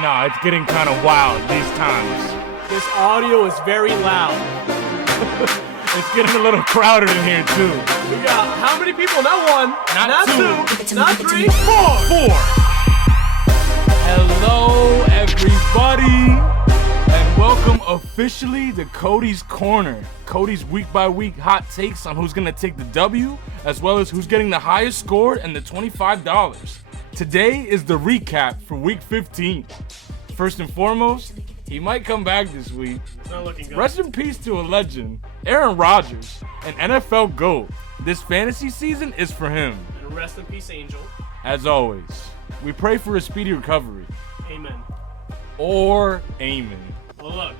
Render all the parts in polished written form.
Nah, it's getting kind of wild these times. This audio is very loud. It's getting a little crowded in here, too. We got how many people? Not one, not two, not three, four. Hello, everybody, and welcome officially to Cody's Corner. Cody's week-by-week hot takes on who's going to take the W, as well as who's getting the highest score and the $25. Today is the recap for Week 15. First and foremost, he might come back this week. It's not looking good. Rest in peace to a legend, Aaron Rodgers, an NFL GOAT. This fantasy season is for him. And rest in peace, Angel. As always, we pray for a speedy recovery. Amen. Or amen. Well, look,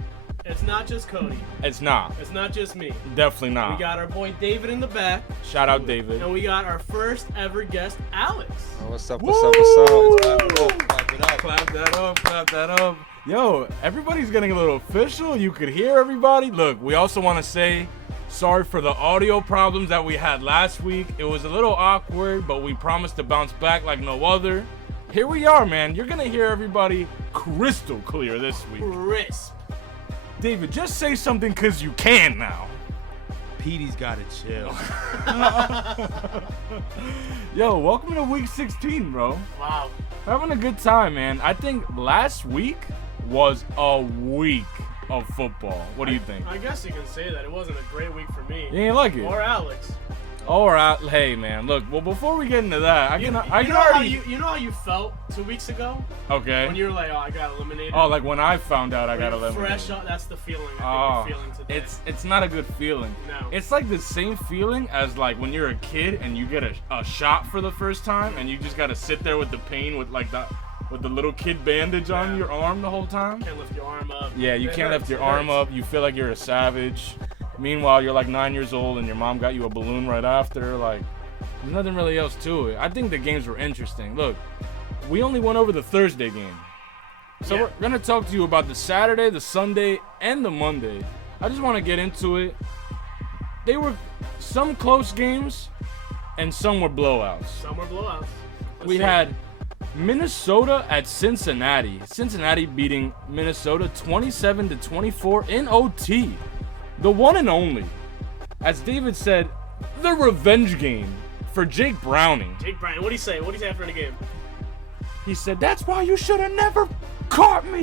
it's not just Cody. It's not. It's not just me. Definitely not. We got our boy David in the back. Shout out David. And we got our first ever guest, Alex. Oh, what's up? Clap it up. Clap that up. Yo, everybody's getting a little official. You could hear everybody. Look, we also want to say sorry for the audio problems that we had last week. It was a little awkward, but we promised to bounce back like no other. Here we are, man. You're going to hear everybody crystal clear this week. Crisp. David, just say something because you can now. Petey's gotta chill. Yo, welcome to week 16, bro. Wow. Having a good time, man. I think last week was a week of football. What do you think? I guess you can say that. It wasn't a great week for me. You ain't like it? Or Alex. Hey, man. Look, well, before we get into that, You know how you felt 2 weeks ago? Okay. When you were like, oh, I got eliminated? Oh, like when I found out I got eliminated. Fresh up, that's the feeling I think you're feeling today. It's not a good feeling. No. It's like the same feeling as like when you're a kid and you get a shot for the first time and you just gotta sit there with the pain with like with the little kid bandage on your arm the whole time. Can't lift your arm up. Yeah, you can't lift your arm up. You feel like you're a savage. Meanwhile, you're like 9 years old and your mom got you a balloon right after. Like, there's nothing really else to it. I think the games were interesting. Look, we only went over the Thursday game. So we're going to talk to you about the Saturday, the Sunday, and the Monday. I just want to get into it. They were some close games and some were blowouts. We had Minnesota at Cincinnati. Cincinnati beating Minnesota 27-24 in OT. The one and only. As David said, the revenge game for Jake Browning. Jake Browning, what did he say? What did he say after the game? He said, that's why you should have never caught me.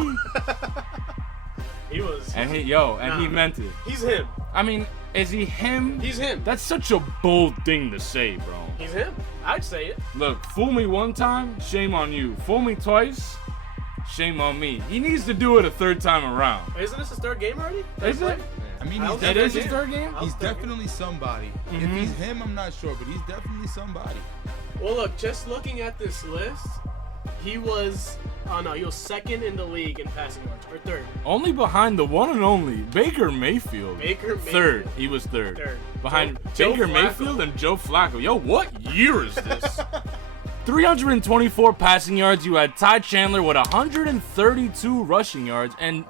He was. And he meant it. He's him. I mean, is he him? He's him. That's such a bold thing to say, bro. He's him. I'd say it. Look, fool me one time, shame on you. Fool me twice, shame on me. He needs to do it a third time around. Isn't this his third game already? Is it? I mean, It is his third game? He's definitely somebody. Mm-hmm. If he's him, I'm not sure, but he's definitely somebody. Well, look, just looking at this list, he was second in the league in passing yards, or third. Only behind the one and only Baker Mayfield. Third. He was third. Behind Baker Mayfield and Joe Flacco. Yo, what year is this? 324 passing yards. You had Ty Chandler with 132 rushing yards. And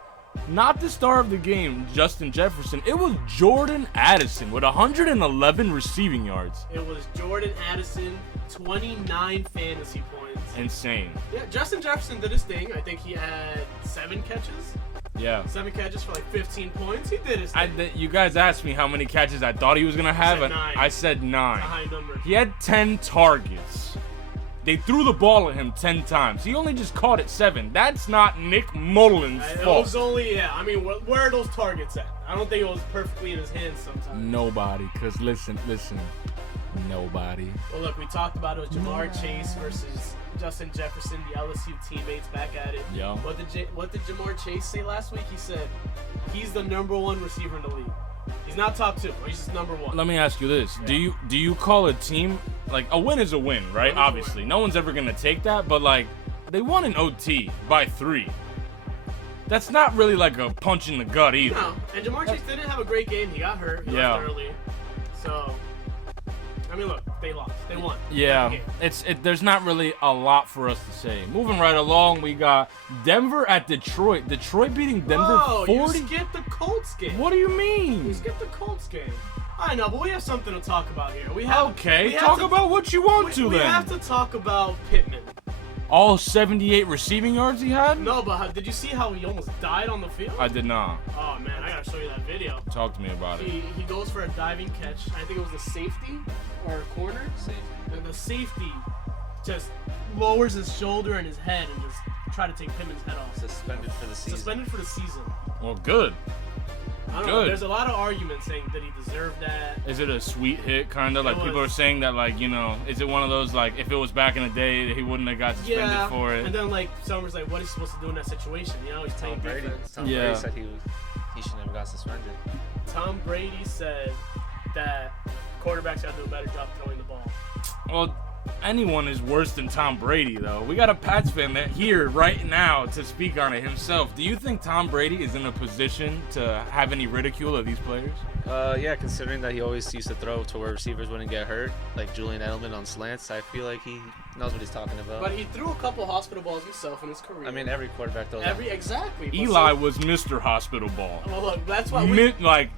not the star of the game, Justin Jefferson. It was Jordan Addison with 111 receiving yards. It was Jordan Addison, 29 fantasy points. Insane. Yeah, Justin Jefferson did his thing. I think he had 7 catches. Yeah. 7 catches for like 15 points. He did his thing. You guys asked me how many catches I thought he was going to have, and 9. I said 9. That's a high number. He had 10 targets. They threw the ball at him 10 times. He only just caught it 7. That's not Nick Mullen's fault. It was only, I mean, where are those targets at? I don't think it was perfectly in his hands sometimes. Nobody, because listen. Nobody. Well, look, we talked about it with Jamar Chase versus Justin Jefferson, the LSU teammates back at it. Yeah. What did Jamar Chase say last week? He said he's the #1 receiver in the league. He's not top 2, he's just #1. Let me ask you this. Yeah. Do you call a team, like, a win is a win, right? Obviously. No one's ever going to take that, but, like, they won in OT by 3. That's not really like a punch in the gut either. No, and Jamar Chase didn't have a great game. He got hurt. He left early. So, I mean, look, they lost. They won. Yeah, there's not really a lot for us to say. Moving right along, we got Denver at Detroit. Detroit beating Denver 40. You skipped the Colts game. What do you mean? You skipped the Colts game. I know, but we have something to talk about here. Talk about what you want to then. We have to talk about Pittman. All 78 receiving yards he had? No, but did you see how he almost died on the field? I did not. Oh man, I gotta show you that video. Talk to me about it. He goes for a diving catch. I think it was the safety or a corner. Safety. And the safety just lowers his shoulder and his head and just try to take Pittman's head off. Suspended for the season. Suspended for the season. Well, good. I don't know. Good. There's a lot of arguments saying that he deserved that. Is it a sweet hit, kind of? Like, It people are was. saying that, like, you know, is it one of those, like, if it was back in the day, he wouldn't have got suspended for it? And then like Summers like, what is he supposed to do in that situation? You know, he's Tom playing Brady. defense. Tom Yeah. Brady said he shouldn't have got suspended. Tom Brady said that quarterbacks got to do a better job throwing the ball. Well, anyone is worse than Tom Brady, though. We got a Pats fan that here right now to speak on it himself. Do you think Tom Brady is in a position to have any ridicule of these players? Yeah, considering that he always used to throw to where receivers wouldn't get hurt, like Julian Edelman on slants, I feel like he knows what he's talking about. But he threw a couple hospital balls himself in his career. I mean, every quarterback does. Exactly. But Eli so- was Mr. Hospital Ball. Well, look, that's why we. Like,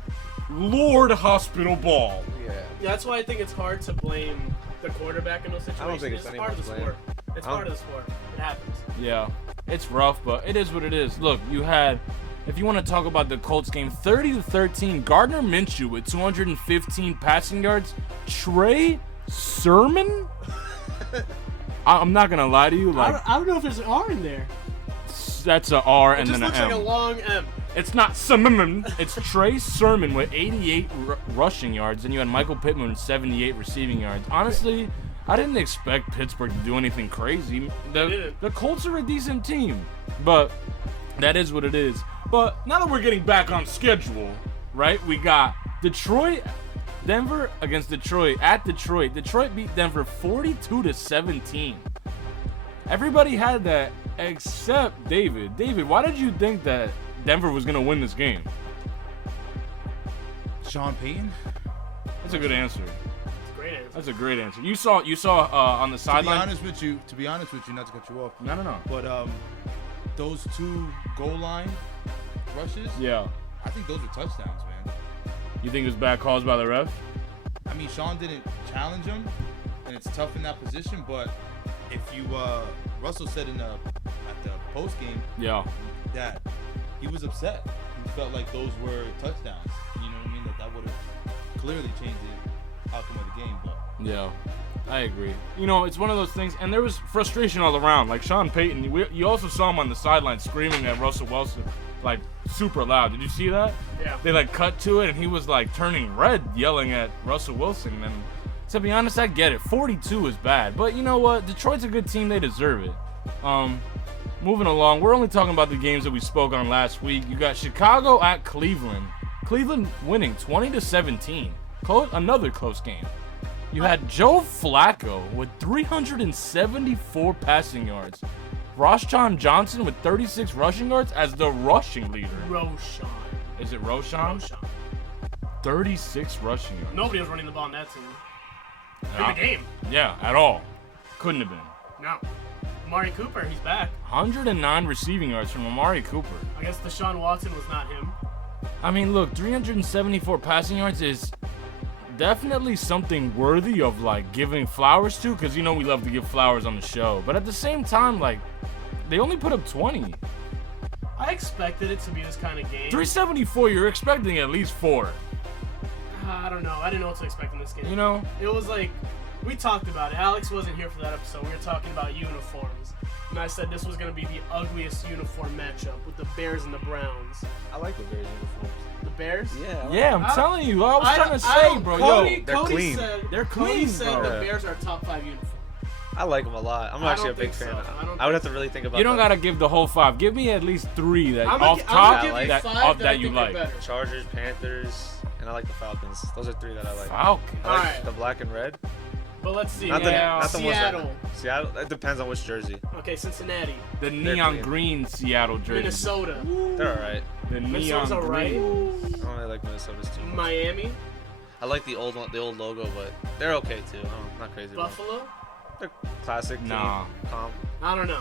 Lord Hospital Ball. Yeah. That's why I think it's hard to blame the quarterback in those situations. I don't think it's part of the anyone's sport. It's I don't- part of the sport. It happens. Yeah, it's rough, but it is what it is. Look, you had, if you want to talk about the Colts game, 30-13, Gardner Minshew with 215 passing yards. Trey Sermon? I'm not going to lie to you. Like, I don't know if there's an R in there. that's a R It and just then an looks M. like a long M. It's not Sermon. It's Trey Sermon with 88 rushing yards, and you had Michael Pittman with 78 receiving yards. Honestly, I didn't expect Pittsburgh to do anything crazy. The Colts are a decent team, but that is what it is. But now that we're getting back on schedule, right? We got Denver against Detroit at Detroit. Detroit beat Denver 42-17. Everybody had that except David. David, why did you think that Denver was gonna win this game? Sean Payton? That's a good answer. It's a great answer. That's a great answer. You saw on the To be sideline. honest with you, not to cut you off, No. but those two goal line rushes, Yeah. I think those are touchdowns, man. You think it was bad calls by the ref? I mean, Sean didn't challenge him, and it's tough in that position. But if you, Russell said at the post game Yeah. that he was upset. He felt like those were touchdowns. You know what I mean? That would have clearly changed the outcome of the game. But Yeah. I agree. You know, it's one of those things, and there was frustration all around. Like Sean Payton, you also saw him on the sideline screaming at Russell Wilson, like super loud. Did you see that? Yeah. They like cut to it, and he was like turning red, yelling at Russell Wilson. And to be honest, I get it. 42 is bad, but you know what? Detroit's a good team. They deserve it. Moving along, we're only talking about the games that we spoke on last week. You got Chicago at Cleveland. Cleveland winning 20-17. Another close game. You had Joe Flacco with 374 passing yards. Roschon Johnson with 36 rushing yards as the rushing leader. Roshan. Is it Roshan? 36 rushing yards. Nobody was running the ball in that team. Nah. In the game. Yeah, at all. Couldn't have been. No. Amari Cooper, he's back. 109 receiving yards from Amari Cooper. I guess Deshaun Watson was not him. I mean, look, 374 passing yards is definitely something worthy of, like, giving flowers to, because, you know, we love to give flowers on the show. But at the same time, like, they only put up 20. I expected it to be this kind of game. 374, you're expecting at least 4. I don't know. I didn't know what to expect in this game. You know? It was like, we talked about it. Alex wasn't here for that episode. We were talking about uniforms. And I said this was going to be the ugliest uniform matchup with the Bears and the Browns. I like the Bears uniforms. The Bears? Yeah. Yeah, I'm I- telling you. I was I trying don't- to I say, don't- bro. Cody, They're Cody clean. Said, They're Cody clean, said bro. the Bears are top 5 uniform. I like them a lot. I'm I actually a don't big think fan. so. I don't I would have think to really think about You don't that. gotta give the whole 5. Give me at least 3 that I'm off gonna top give you that, 5 off that, that I you think are like. better. Chargers, Panthers, and I like the Falcons. Those are 3 that I like. Falcon. I like Alright. the black and red. But let's see. Not Yeah. the ones Seattle. that, Seattle. It depends on which jersey. Okay, Cincinnati. The neon clean. green Seattle jersey. Minnesota. They're alright. The Minnesota's neon alright. green. I don't really like Minnesota's too much. Miami. I like the old one, the old logo, but they're okay too. I'm not crazy about them. Buffalo. They're classic. Nah. Calm. I don't know.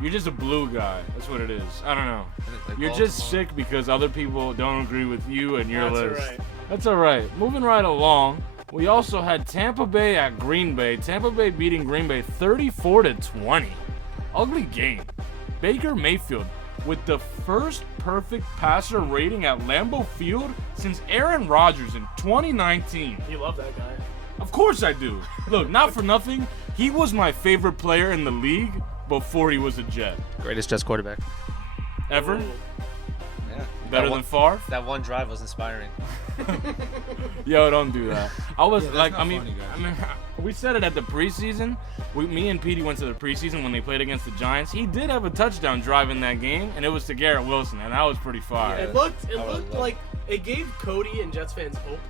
You're just a blue guy. That's what it is. I don't know. Like You're Baltimore. just sick because other people don't agree with you and your That's list. alright. That's all right. Moving right along, we also had Tampa Bay at Green Bay. Tampa Bay beating Green Bay 34-20. ugly game. Baker Mayfield with the first perfect passer rating at Lambeau Field since Aaron Rodgers in 2019. You love that guy. Of course I do. Look, not for nothing, he was my favorite player in the league before he was a Jet. Greatest Jets quarterback. Ever? Ooh. Yeah. Better than Favre? That one drive was inspiring. Yo, don't do that. I was Yeah, that's like, not funny, guys. we said it at the preseason. Me and Petey went to the preseason when they played against the Giants. He did have a touchdown drive in that game, and it was to Garrett Wilson, and that was pretty fire. It looked like it gave Cody and Jets fans hope.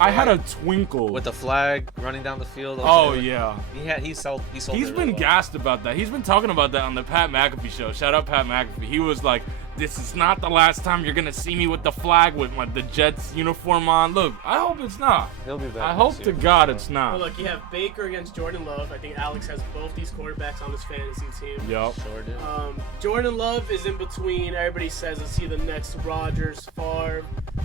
I had a twinkle. With the flag running down the field. Oh yeah. He sold. He's it really been well. gassed about that. He's been talking about that on the Pat McAfee show. Shout out Pat McAfee. He was like, "This is not the last time you're gonna see me with the flag with the Jets uniform on." Look, I hope it's not. He'll be back. I hope next to year, God for it's sure. not. Well, look, you have Baker against Jordan Love. I think Alex has both these quarterbacks on his fantasy team. Yup. Sure did. Jordan Love is in between. Everybody says, is he the next Rodgers, Favre,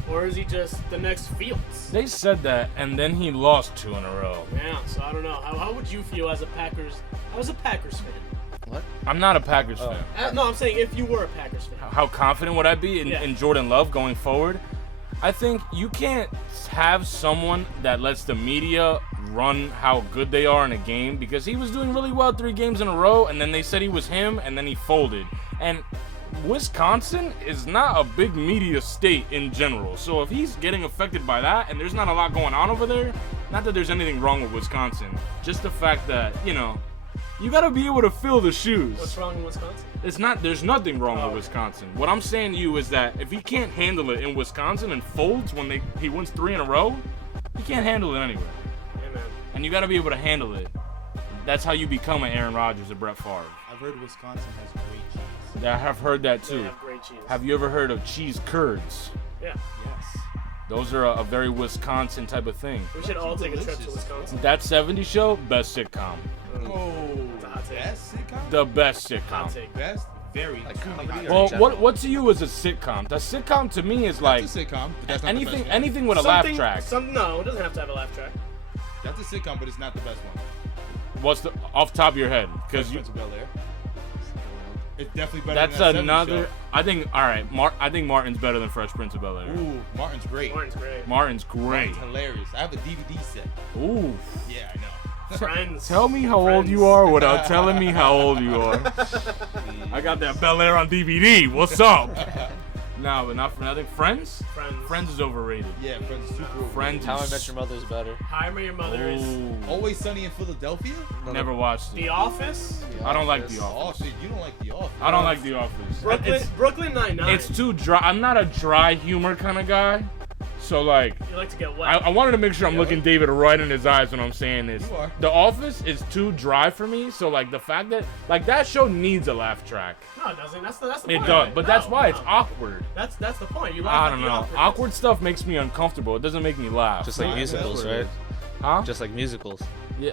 or is he just the next Fields? They said that, and then he lost 2 in a row. Yeah, so I don't know. How would you feel as a Packers fan? What? I'm not a Packers Oh. fan. No, I'm saying if you were a Packers fan. How confident would I be in Jordan Love going forward? I think you can't have someone that lets the media run how good they are in a game, because he was doing really well 3 games in a row, and then they said he was him, and then he folded. And Wisconsin is not a big media state in general. So if he's getting affected by that, and there's not a lot going on over there, not that there's anything wrong with Wisconsin, just the fact that, you got to be able to fill the shoes. What's wrong in Wisconsin? There's nothing wrong with okay. Wisconsin. What I'm saying to you is that if he can't handle it in Wisconsin and folds when he wins 3 in a row, he can't handle it anywhere. Amen. And you got to be able to handle it. That's how you become an Aaron Rodgers or Brett Favre. I've heard Wisconsin has great cheese. I have heard that They too. have great cheese. Have you ever heard of cheese curds? Yeah. Yes. Those are a very Wisconsin type of thing. We should all take a trip to Delicious. Wisconsin. That 70s show, best sitcom. Oh, It's a hot take. best sitcom? The best Hot sitcom. take. Best? Very. Like truly comedy hot or Well, take. what to you is a sitcom? A sitcom to me is like That's a sitcom, but that's not the best one. anything with a laugh track. No, it doesn't have to have a laugh track. That's a sitcom, but it's not the best one. What's the off the top of your head? Because Prince of Bel-Air. It's definitely better that's than that 70s another. show. I think. All right, I think Martin's better than Fresh Prince of Bel Air. Ooh, Martin's great. Martin's great. Martin's great. Martin's hilarious. I have a DVD set. Ooh. Yeah, I know. Friends. Tell me how old Friends. you are without telling me how old you are. I got that Bel Air on DVD. What's up? No, but not for nothing. Friends? Friends. Friends is overrated. Yeah, Friends is super overrated. Friends How I is- Met Your Mother's better. How I Met Your Mother is Ooh. Always Sunny in Philadelphia? Never watched The it. Office. I don't like The Oh, Office. shit, you don't like The Office. I don't like The Office. Brooklyn Nine-Nine. It's too dry. I'm not a dry humor kind of guy. So, like, You like to get wet. I wanted to make sure I'm Yeah, looking like- David right in his eyes when I'm saying this. You are. The Office is too dry for me. So, like, the fact that, like, that show needs a laugh track. No, it doesn't. That's the It point. does. But that's why it's no. awkward. That's the point. You laugh I at don't the know. awkwardness. Awkward stuff makes me uncomfortable. It doesn't make me laugh. Just like Yeah, musicals, that's what it right? is. Huh? Just like musicals. Yeah.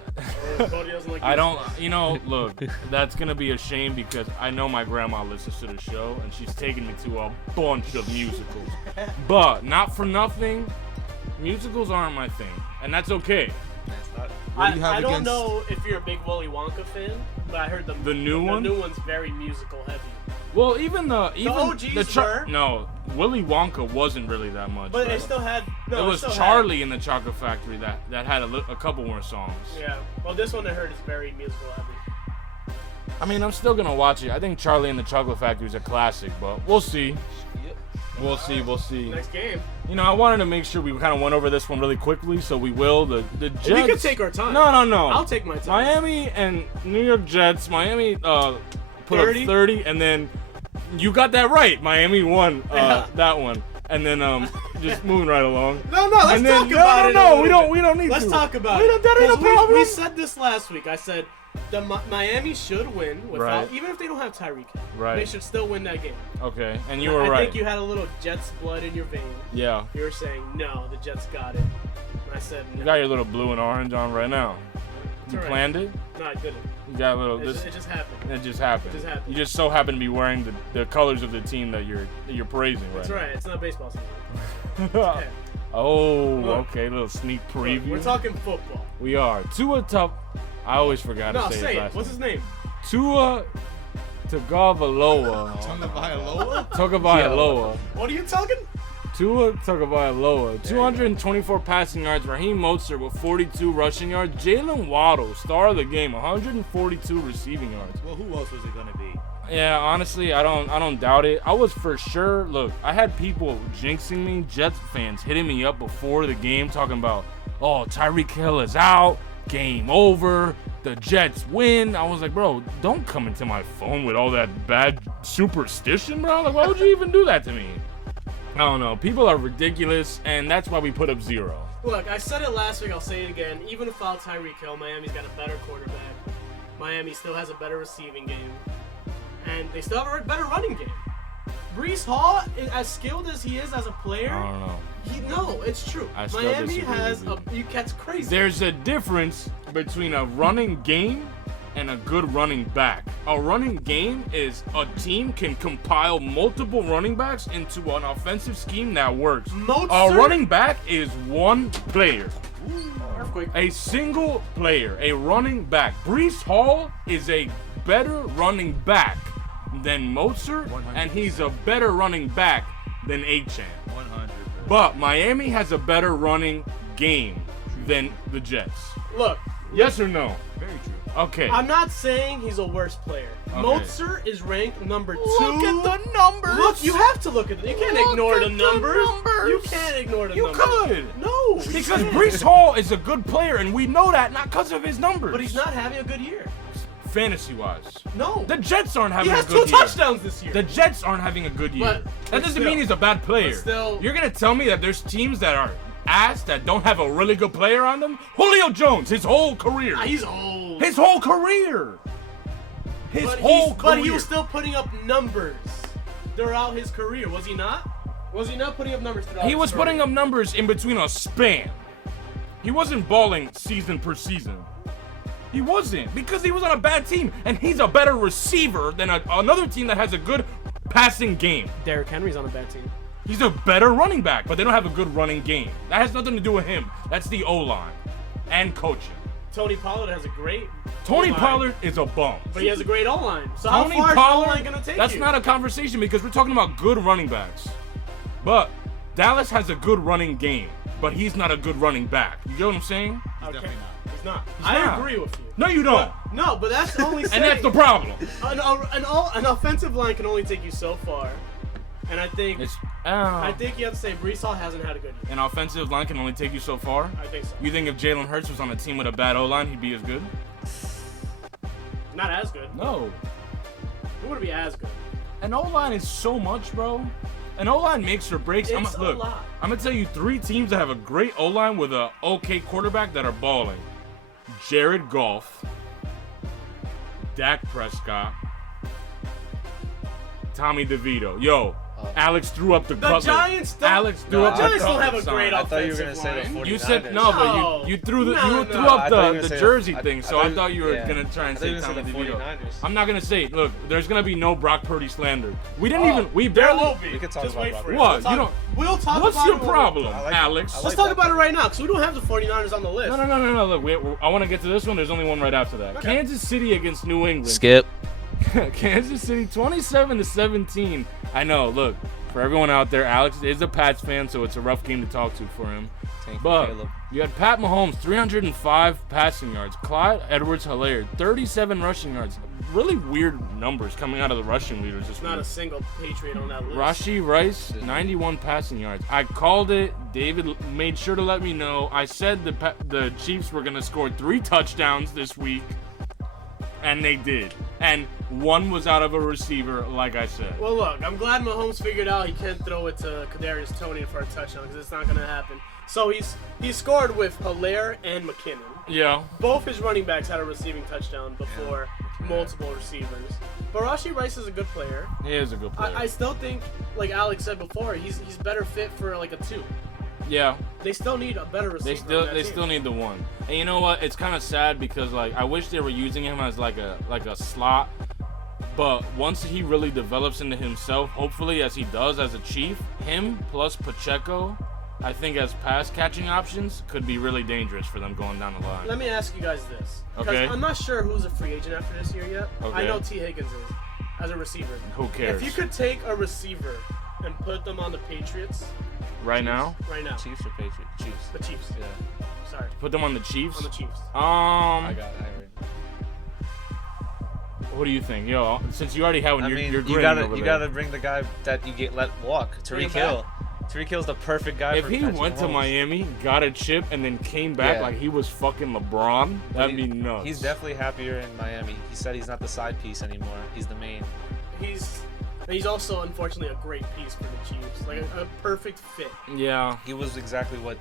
Cody doesn't like I don't, musicals. look, that's going to be a shame because I know my grandma listens to the show and she's taken me to a bunch of musicals. But, not for nothing, musicals aren't my thing. And that's okay. What do you have I don't against- know if you're a big Willy Wonka fan, but I heard The new one? The new one's very musical heavy. Well, even OGs were. No, Willy Wonka wasn't really that much. But right? it still had. it No, was still Charlie in the Chocolate Factory that had a couple more songs. Had, yeah. Well, this one I heard is very musical heavy. I mean, I'm still gonna watch it. I think Charlie and the Chocolate Factory is a classic, but we'll see. We'll see. Next game. You know, I wanted to make sure we kind of went over this one really quickly, so we will. The Jets. We could take our time. No. I'll take my time. Miami and New York Jets. Miami put 30? up 30, and then you got that right. Miami won Yeah. that one, and then just moving right along. No, let's And then- talk about it. a No, little we bit. don't need Let's to. talk about We it. don't- that ain't a 'Cause problem. We said this last week. I said the Miami should win without, Right. even if they don't have Tyreek. Right. They should still win that game. Okay, and you were I right. think you had a little Jets blood in your vein. Yeah, You were saying no, the Jets got it. And I said no. you got your little blue and orange on right now. It's You all right. planned it. No, I didn't. You got a little. It just happened. It just happened. It just happened. You just so happen to be wearing the colors of the team that you're praising right. That's right. It's not baseball season. now. Okay. Oh, Look. okay. Little sneak Look, preview. we're talking football. We are. Tua Tough. I always forgot No, to say say his it. last What's name. his name? Tua Tagovailoa. Tagovailoa. What are you talking? Tua Tagovailoa. 224 passing yards. Raheem Mostert with 42 rushing yards. Jalen Waddle, star of the game, 142 receiving yards. Well, who else was it gonna be? Yeah, honestly, I don't doubt it. I was for sure. Look, I had people jinxing me, Jets fans hitting me up before the game, talking about, oh, Tyreek Hill is out, game over, the Jets win. I was like, bro, don't come into my phone with all that bad superstition, bro. Like, why would you even do that to me? I don't know. People are ridiculous, and that's why we put up 0. Look, I said it last week. I'll say it again. Even without Tyreek Hill, Miami's got a better quarterback. Miami still has a better receiving game. And they still have a better running game. Brees Hall, as skilled as he is as a player, I don't know. No, it's true. I still Miami disagree has with you. that's crazy. There's a difference between a running game and a good running back. A running game is a team can compile multiple running backs into an offensive scheme that works. A running back is one player. Earthquake. A single player, a running back. Brees Hall is a better running back than Mostert, 100%. and he's a better running back than Achane. 100. But Miami has a better running game than the Jets. Look, Yes or no? Very true. Okay. I'm not saying he's a worse player. Okay. Mostert is ranked number 2. Look at the numbers. Look, you have to look at them. You can't Look ignore at the the numbers. numbers. You can't ignore the You numbers. could. No. Because Brees Hall is a good player, and we know that not because of his numbers. But he's not having a good year. Fantasy-wise. No. The Jets aren't He having a has good 2 year. touchdowns this year. The Jets aren't having a good year. But that doesn't still- mean he's a bad player. but still- You're going to tell me that there's teams that are ass that don't have a really good player on them? Julio Jones, his whole career. He's old. His whole career. But he was still putting up numbers throughout his career, was he not? Was he not putting up numbers throughout He his was career? putting up numbers in between a span. He wasn't balling season per season. He wasn't, because he was on a bad team, and he's a better receiver than another team that has a good passing game. Derrick Henry's on a bad team. He's a better running back, but they don't have a good running game. That has nothing to do with him. That's the O-line and coaching. Tony Pollard has a great Tony O-line, Pollard is a bum. but he has a great O-line. So Tony how far Pollard, is O-line going to take that's you? not a conversation because we're talking about good running backs. But Dallas has a good running game, but he's not a good running back. You get what I'm saying? Okay. Definitely not. He's not. He's I not. agree with you. No, you don't. No, but that's only saying. And that's the problem. An offensive line can only take you so far. And I think I think you have to say Brees Hall hasn't had a good year. An offensive line can only take you so far. I think so. You think if Jalen Hurts was on a team with a bad O-line, he'd be as good? Not as good. No. It wouldn't be as good. An O-line is so much, bro. An O-line makes or breaks. It's a Look, lot. I'm going to tell you 3 teams that have a great O-line with a okay quarterback that are balling. Jared Goff, Dak Prescott, Tommy DeVito. Yo, Alex threw up the cutlass. Giants don't- Alex threw the up the Giants don't cutlass have a sign. great I thought you were offensive gonna say the line. 49ers. You said no, but you threw the No, you no. threw I up thought you were the gonna say jersey I- thing, I so I thought- thought you were yeah. gonna try and I thought you say were Tommy gonna say the DeVito. 49ers. I'm not gonna say it. Look, there's gonna be no Brock Purdy slander. We didn't Oh, even. We there barely. will be. We could talk Just about wait Brock for it. What? We'll You talk- don't. We'll talk What's about your it when we- problem, I like- Alex? I like Let's talk about it right now, because we don't have the 49ers on the list. No. Look, I want to get to this one. There's only one right after that. Okay. Kansas City against New England. Skip. Kansas City 27-17. I know. Look, for everyone out there, Alex is a Pats fan, so it's a rough game to talk to for him. But you had Pat Mahomes, 305 passing yards. Clyde Edwards-Helaire, 37 rushing yards. Really weird numbers coming out of the rushing leaders this Not a week. single Patriot on that list. Rashi Rice, 91 passing yards. I called it. David made sure to let me know. I said the Chiefs were going to score 3 touchdowns this week, and they did. And one was out of a receiver, like I said. Well, look, I'm glad Mahomes figured out he can't throw it to Kadarius Toney for a touchdown, because it's not going to happen. So he scored with Hilaire and McKinnon. Yeah. Both his running backs had a receiving touchdown before multiple receivers. But Rashi Rice is a good player. He is a good player. I still think, like Alex said before, he's better fit for like a 2. Yeah. They still need a better receiver. They still need the one. And you know what? It's kind of sad because like I wish they were using him as like a slot. But once he really develops into himself, hopefully as he does as a Chief, him plus Pacheco, I think as pass catching options could be really dangerous for them going down the line. Let me ask you guys this. Because Okay. I'm not sure who's a free agent after this year yet. Okay. I know T. Higgins is. as a receiver. Who cares? If you could take a receiver and put them on the Patriots right now, Chiefs or Patriots? Chiefs. the Chiefs. Yeah. Sorry, put them on the Chiefs. on the Chiefs. I got it. What do you think, yo? Since you already have one, I you're mean, grinning you gotta over you there. gotta bring the guy that you get let walk. Bring Tariq him Hill. Tariq Hill's the perfect guy. If for he Patrick went to Mahomes. Miami, got a chip, and then came back Yeah. like he was fucking LeBron, that'd be He- nuts. He's definitely happier in Miami. He said he's not the side piece anymore. He's the main. He's also unfortunately a great piece for the Chiefs, like a perfect fit. Yeah. He was exactly what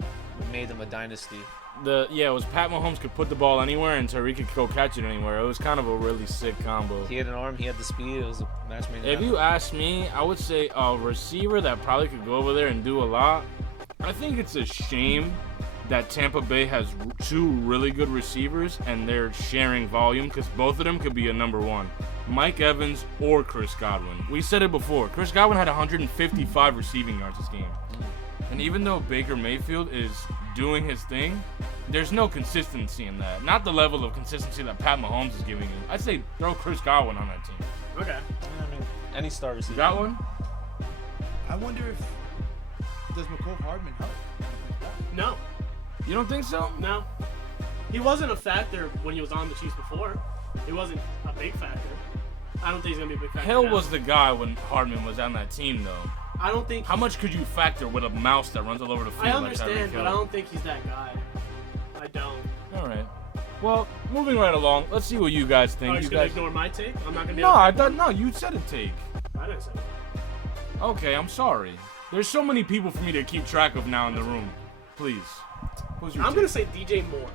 made them a dynasty. It was Pat Mahomes could put the ball anywhere and Tariq could go catch it anywhere. It was kind of a really sick combo. He had an arm. He had the speed. It was a match made in If heaven. you ask me, I would say a receiver that probably could go over there and do a lot. I think it's a shame that Tampa Bay has two really good receivers and they're sharing volume because both of them could be a number one. Mike Evans or Chris Godwin. We said it before. Chris Godwin had 155 receiving yards this game. And even though Baker Mayfield is doing his thing, there's no consistency in that. Not the level of consistency that Pat Mahomes is giving you. I'd say throw Chris Godwin on that team. Okay. I mean, any star receiver. You got one? I wonder if does McCole Hardman help? No, You don't think so? no. He wasn't a factor when he was on the Chiefs before. He wasn't a big factor. I don't think he's gonna be a big factor. Hill now. was the guy when Hardman was on that team, though. I don't think. How much could you factor with a mouse that runs all over the field? I like understand, Tyreek but Hill? I don't think he's that guy. I don't. All right. Well, moving right along. Let's see what you guys Oh, think. you're you gonna guys. ignore my take? I'm not gonna be No, able to I pick thought one? no. You said a take. I didn't say that. Okay, I'm sorry. There's so many people for me to keep track of now in the room. Please. Who's your I'm take? gonna say DJ Moore.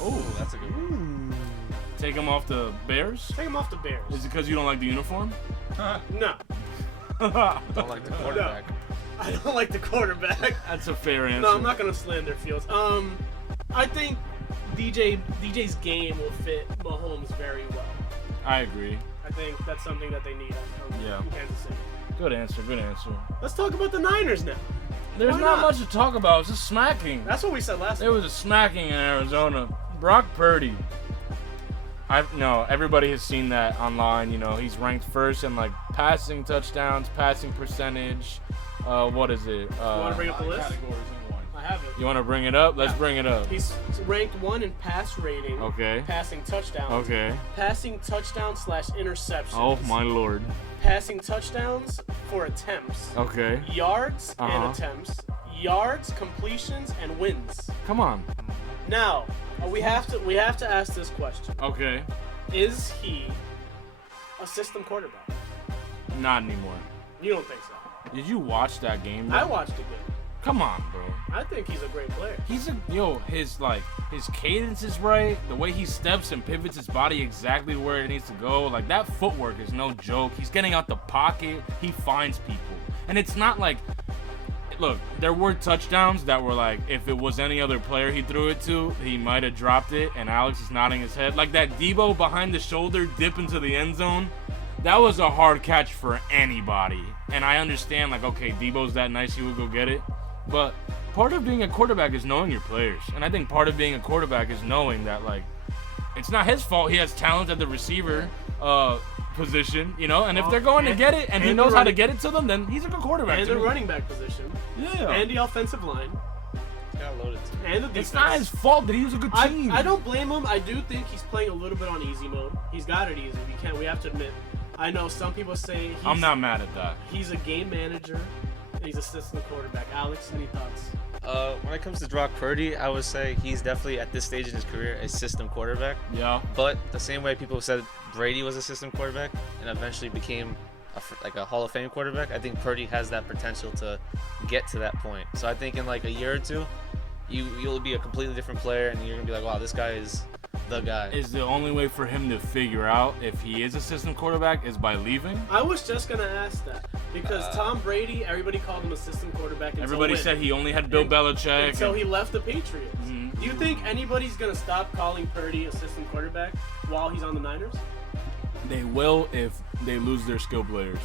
Oh, That's a good one. take him off the Bears. Take him off the Bears. Is it because you don't like the uniform? No, Don't like the quarterback. I don't like the quarterback. That's a fair answer. No, I'm not gonna slander Fields. I think DJ's game will fit Mahomes very well. I agree. I think that's something that they need Yeah. in Kansas City. Good answer. Good answer. Let's talk about the Niners now. There's Why not not? much to talk about. It's just smacking. That's what we said last There was a smacking in Arizona. Brock Purdy. Everybody has seen that online. You know, he's ranked first in like passing touchdowns, passing percentage. What is it? You want to bring up the list? Categories in one. I have it. You want to bring it up? Let's bring it up. He's ranked 1 in pass rating. Okay. Passing touchdowns. Okay. Passing touchdowns / interceptions. Oh my lord. Passing touchdowns for attempts. Okay. Yards and Uh-huh. attempts. Yards, completions, and wins. Come on. Now, we have to ask this question: Okay. is he a system quarterback? Not anymore. You don't think so? Did you watch that game? Bro? I watched the game. Come on, bro. I think he's a great player. His cadence is right. The way he steps and pivots his body exactly where it needs to go. Like, that footwork is no joke. He's getting out the pocket. He finds people. And it's not like, look, there were touchdowns that were like, if it was any other player he threw it to, he might have dropped it. And Alex is nodding his head. Like that Debo behind the shoulder dip into the end zone. That was a hard catch for anybody. And I understand, like, okay, Debo's that nice, he would go get it. But part of being a quarterback is knowing your players. And I think part of being a quarterback is knowing that, like, it's not his fault he has talent at the receiver position, you know? And if they're going to get it and he and knows the how to running- get it to them, then he's a good quarterback. And to the me. running back position. Yeah. And the offensive line. He's got a loaded team. And the defense. It's not his fault that he was a good team. I don't blame him. I do think he's playing a little bit on easy mode. He's got it easy. We have to admit. I know some people say I'm not mad at that. he's a game manager and he's assistant quarterback. Alex, any thoughts? When it comes to Brock Purdy, I would say he's definitely at this stage in his career a system quarterback. Yeah. But the same way people said Brady was a system quarterback and eventually became a Hall of Fame quarterback, I think Purdy has that potential to get to that point. So I think in like a year or two, you'll be a completely different player and you're gonna be like, wow, this guy is the guy. Is the only way for him to figure out if he is a system quarterback is by leaving? I was just gonna ask that because Tom Brady, everybody called him a system quarterback. Until Everybody when? said he only had Bill And- Belichick. until and- he left the Patriots. Mhm. Do you think anybody's gonna stop calling Purdy a system quarterback while he's on the Niners? They will if they lose their skill players.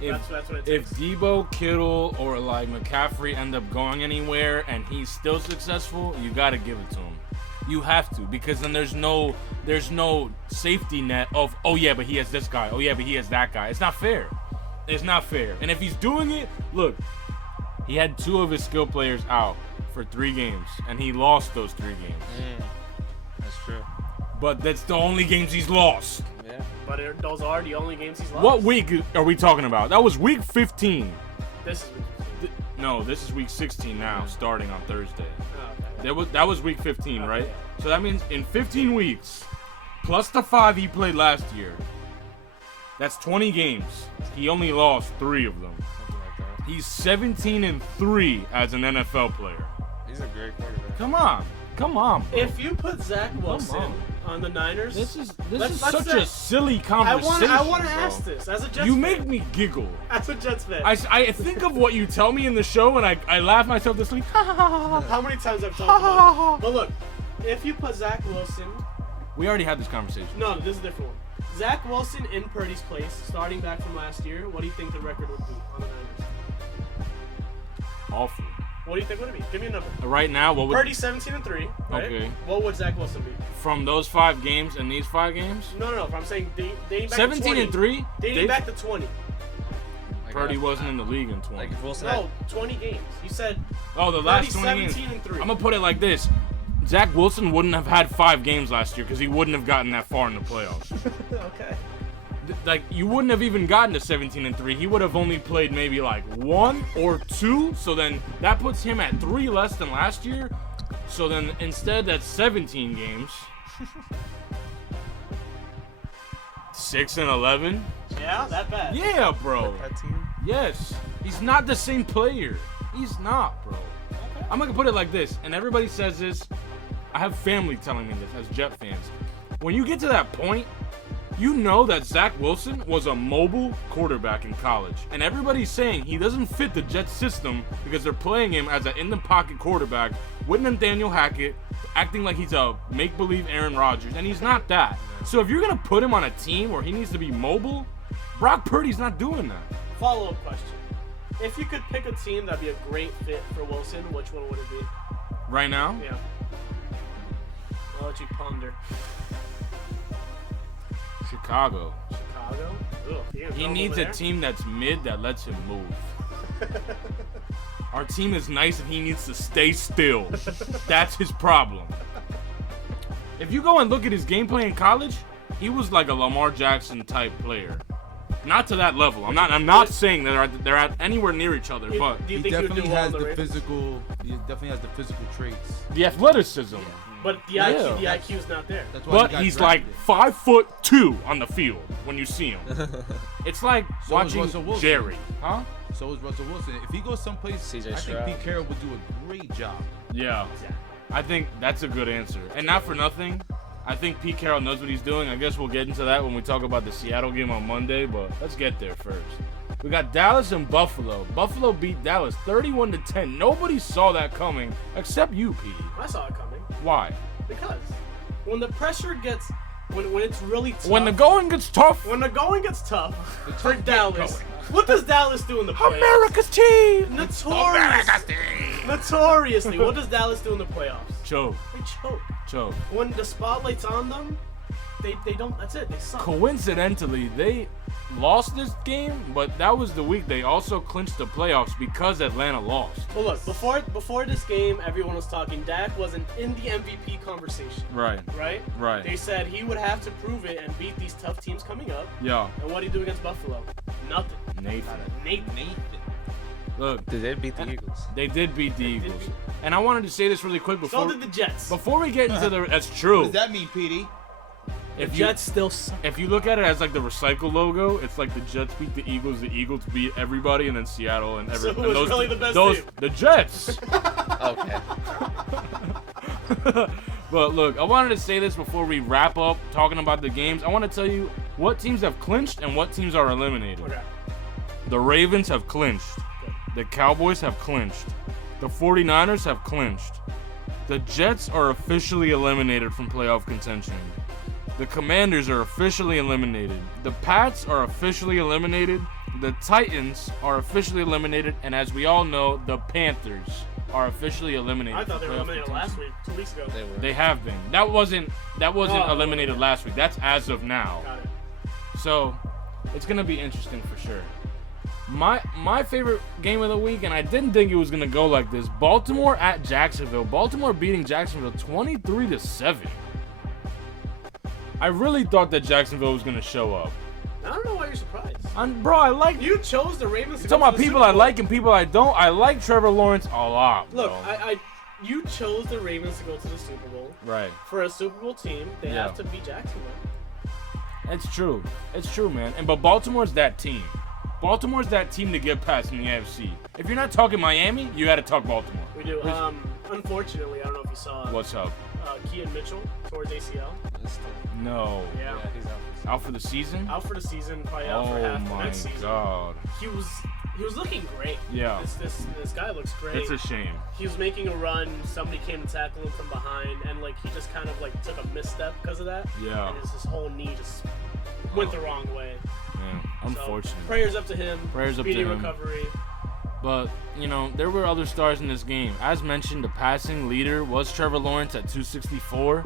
If, That's what it if takes. Debo, Kittle, or like McCaffrey end up going anywhere and he's still successful, you got to give it to him. You have to, because then there's no safety net of, oh yeah, but he has this guy. Oh yeah, but he has that guy. It's not fair. It's not fair. And if he's doing it, look, he had 2 of his skill players out for 3 games, and he lost those 3 games. That's true. But that's the only games he's lost. Yeah. But those are the only games he's lost. What week are we talking about? That was week 15. This is week 15. No, this is week 16 now, starting on Thursday. Oh, okay. That was week 15, right? Okay. So that means in 15 weeks, plus the 5 he played last year, that's 20 games. He only lost 3 of them. Something like that. He's 17-3 as an NFL player. He's a great quarterback. Come on, bro. If you put Zach Wilson on the Niners, This is let's such say- a silly I conversation. want to bro. ask this as a Jets You fan. make me giggle. As a Jets fan. I think of what you tell me in the show, and I laugh myself to sleep. How many times I've talked about it? But look, if you put Zach Wilson, We already had this conversation. no, this is a different one. Zach Wilson in Purdy's place, starting back from last year, what do you think the record would be on the Niners? Awful. What do you think would it be? Give me a number. Right now, what would Purdy's 17-3, right? Okay. What would Zach Wilson be? from those 5 games and these 5 games? No. I'm saying dating back 17 to 20. and 3. Dating back to 20. Purdy wasn't in the league in 20. Like if Wilson No, 20 games. You said Oh, the last Purdy's 20 games. 17 and 3. I'm gonna put it like this: Zach Wilson wouldn't have had 5 games last year because he wouldn't have gotten that far in the playoffs. Okay. Like you wouldn't have even gotten to 17 and 3. He would have only played maybe like 1 or 2. So then that puts him at 3 less than last year. So then instead that's 17 games. 6 and 11. Yeah, that bad. Yeah, bro. that team. Yes. He's not the same player. He's not, bro. I'm gonna put it like this, and everybody says this. I have family telling me this as Jet fans. When you get to that point, you know that Zach Wilson was a mobile quarterback in college. And everybody's saying he doesn't fit the Jets system because they're playing him as an in-the-pocket quarterback with Nathaniel Hackett, acting like he's a make-believe Aaron Rodgers, and he's not that. So if you're gonna put him on a team where he needs to be mobile, Brock Purdy's not doing that. Follow-up question. If you could pick a team that'd be a great fit for Wilson, which one would it be? Right now, Yeah. I'll let you ponder. Chicago. Chicago? Ugh, He needs a team that's mid that lets him move. Our team is nice and he needs to stay still. That's his problem. If you go and look at his gameplay in college, he was like a Lamar Jackson type player. Not to that level. I'm not saying that they're at anywhere near each other, but Do you He think he would definitely do well has on the the Ravens? physical. He definitely has the physical traits. the athleticism. But the Yeah. IQ's not there. That's why But he got he's drafted. like 5'2" on the field when you see him. It's like So is watching Russell Wilson. Jerry. Huh? So is Russell Wilson. If he goes someplace, CJ I think Stroud. Pete Carroll would do a great job. Yeah. I think that's a good answer. And not for nothing, I think Pete Carroll knows what he's doing. I guess we'll get into that when we talk about the Seattle game on Monday, but let's get there first. We got Dallas and Buffalo. Buffalo beat Dallas 31-10. Nobody saw that coming except you, P. I saw it coming. Why? Because when the pressure gets, when it's really tough, When the going gets tough, when the going gets tough for get Dallas, what does Dallas do in the playoffs? America's team. Notoriously, what does Dallas do in the playoffs? Choke, They choke. choke. When the spotlight's on them, they don't. That's it. They suck. Coincidentally, they lost this game, but that was the week they also clinched the playoffs because Atlanta lost. But look, before this game, everyone was talking. Dak wasn't in the MVP conversation, Right, right? right. They said he would have to prove it and beat these tough teams coming up. Yeah, And what did he do against Buffalo? Nothing. Nathan. Nathan. Look, Did they beat the Eagles? they did beat the did Eagles. beat- And I wanted to say this really quick So before did the Jets. before we get into the. That's What true. does that mean, Petey? The If you Jets still suck. if you look at it as like the recycle logo, it's like the Jets beat the Eagles beat everybody, and then Seattle and So every. who and was really the best those team? the Jets. Okay. But look, I wanted to say this before we wrap up talking about the games. I want to tell you what teams have clinched and what teams are eliminated. Okay. The Ravens have clinched. The Cowboys have clinched. The 49ers have clinched. The Jets are officially eliminated from playoff contention. The Commanders are officially eliminated. The Pats are officially eliminated. The Titans are officially eliminated. And as we all know, the Panthers are officially eliminated. I thought they were from playoff eliminated contention. last week, 2 weeks ago. They were. They have been. That wasn't Oh, eliminated okay. last week. That's as of now. Got it. So it's gonna be interesting for sure. My favorite game of the week, and I didn't think it was gonna go like this. Baltimore at Jacksonville. Baltimore beating Jacksonville 23-7. I really thought that Jacksonville was gonna show up. I don't know why you're surprised. Bro, I like You chose the Ravens to You're go talking about to the people Super I Bowl. like and people I don't. I like Trevor Lawrence a lot. Bro. Look, you chose the Ravens to go to the Super Bowl. Right. For a Super Bowl team, they Yeah. have to beat Jacksonville. It's true. It's true, man. But Baltimore's that team. Baltimore's that team to get past in the AFC. If you're not talking Miami, you got to talk Baltimore. We do. Unfortunately, I don't know if you saw What's up? Keaton Mitchell towards ACL. No. Yeah. He's out. Out for the season? Out for the season, probably out for Oh half the my next season. God. He was looking great. Yeah. This guy looks great. It's a shame. He was making a run. Somebody came to tackle him from behind, and like he just kind of like took a misstep because of that. Yeah. And his whole knee just went the wrong way. Yeah. So, Unfortunate. prayers up to him. Prayers up to Speedy him. recovery. But, there were other stars in this game. As mentioned, the passing leader was Trevor Lawrence at 264.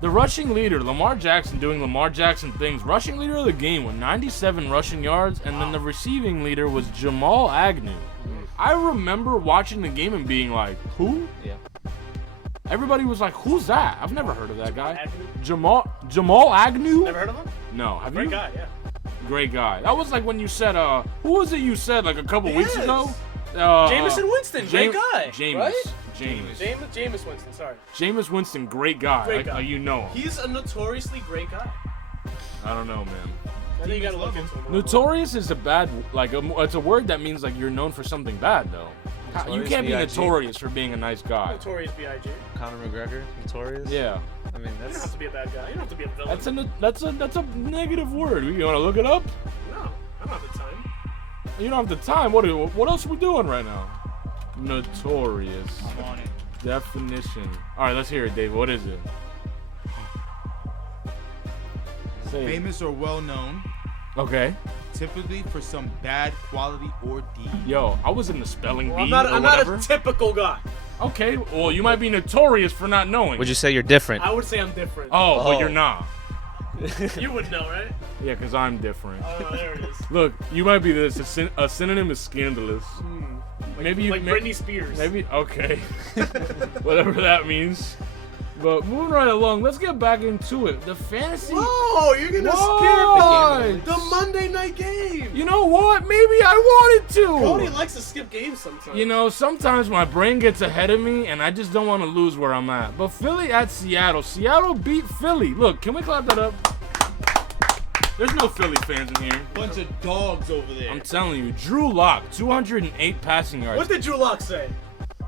The rushing leader, Lamar Jackson, doing Lamar Jackson things. Rushing leader of the game with 97 rushing yards. And then the receiving leader was Jamal Agnew. I remember watching the game and being like, who? Yeah. Everybody was like, who's that? I've never heard of that guy. Agnew? Jamal Agnew? Never heard of him? No, have Great you? guy, yeah. Great guy. That was like when you said, who was it you said like a couple weeks Yes. ago? Jamison Winston, great guy. James. Right? James. Jameis Winston, sorry. Jameis Winston, great guy. Great guy. You know him. He's a notoriously great guy. I don't know, man. I think you gotta look Teammates into him. Notorious is a bad, it's a word that means like you're known for something bad, though. You Notorious can't be B.I.G. notorious for being a nice guy. Notorious B.I.G. Conor McGregor, notorious. Yeah, I mean, You don't have that's to be a bad guy. You don't have to be a villain. that's a negative word. You want to look it up? No, I don't have the time. You don't have the time. What else are we doing right now? Notorious I'm on it. definition. All right, let's hear it, Dave. What is it? Say it. Famous or well known, Okay. typically for some bad quality or deed. Yo, I was in the spelling bee Well, or I'm not whatever. a typical guy. Okay, well, you might be notorious for not knowing. Would you say you're different? I would say I'm different. Oh, but Oh. you're not. You would know, right? Yeah, because I'm different. Oh, there it is. Look, you might be this. A synonym is scandalous. Maybe you Like Britney Spears. Maybe okay. Whatever that means. But moving right along, let's get back into it. The fantasy. Whoa, you're gonna What? skip the Monday night game. You know what? Maybe I wanted to. Cody likes to skip games sometimes. Sometimes my brain gets ahead of me and I just don't want to lose where I'm at. But Philly at Seattle. Seattle beat Philly. Look, can we clap that up? There's no Philly fans in here. Bunch of dogs over there. I'm telling you, Drew Lock, 208 passing yards. What did Drew Lock say?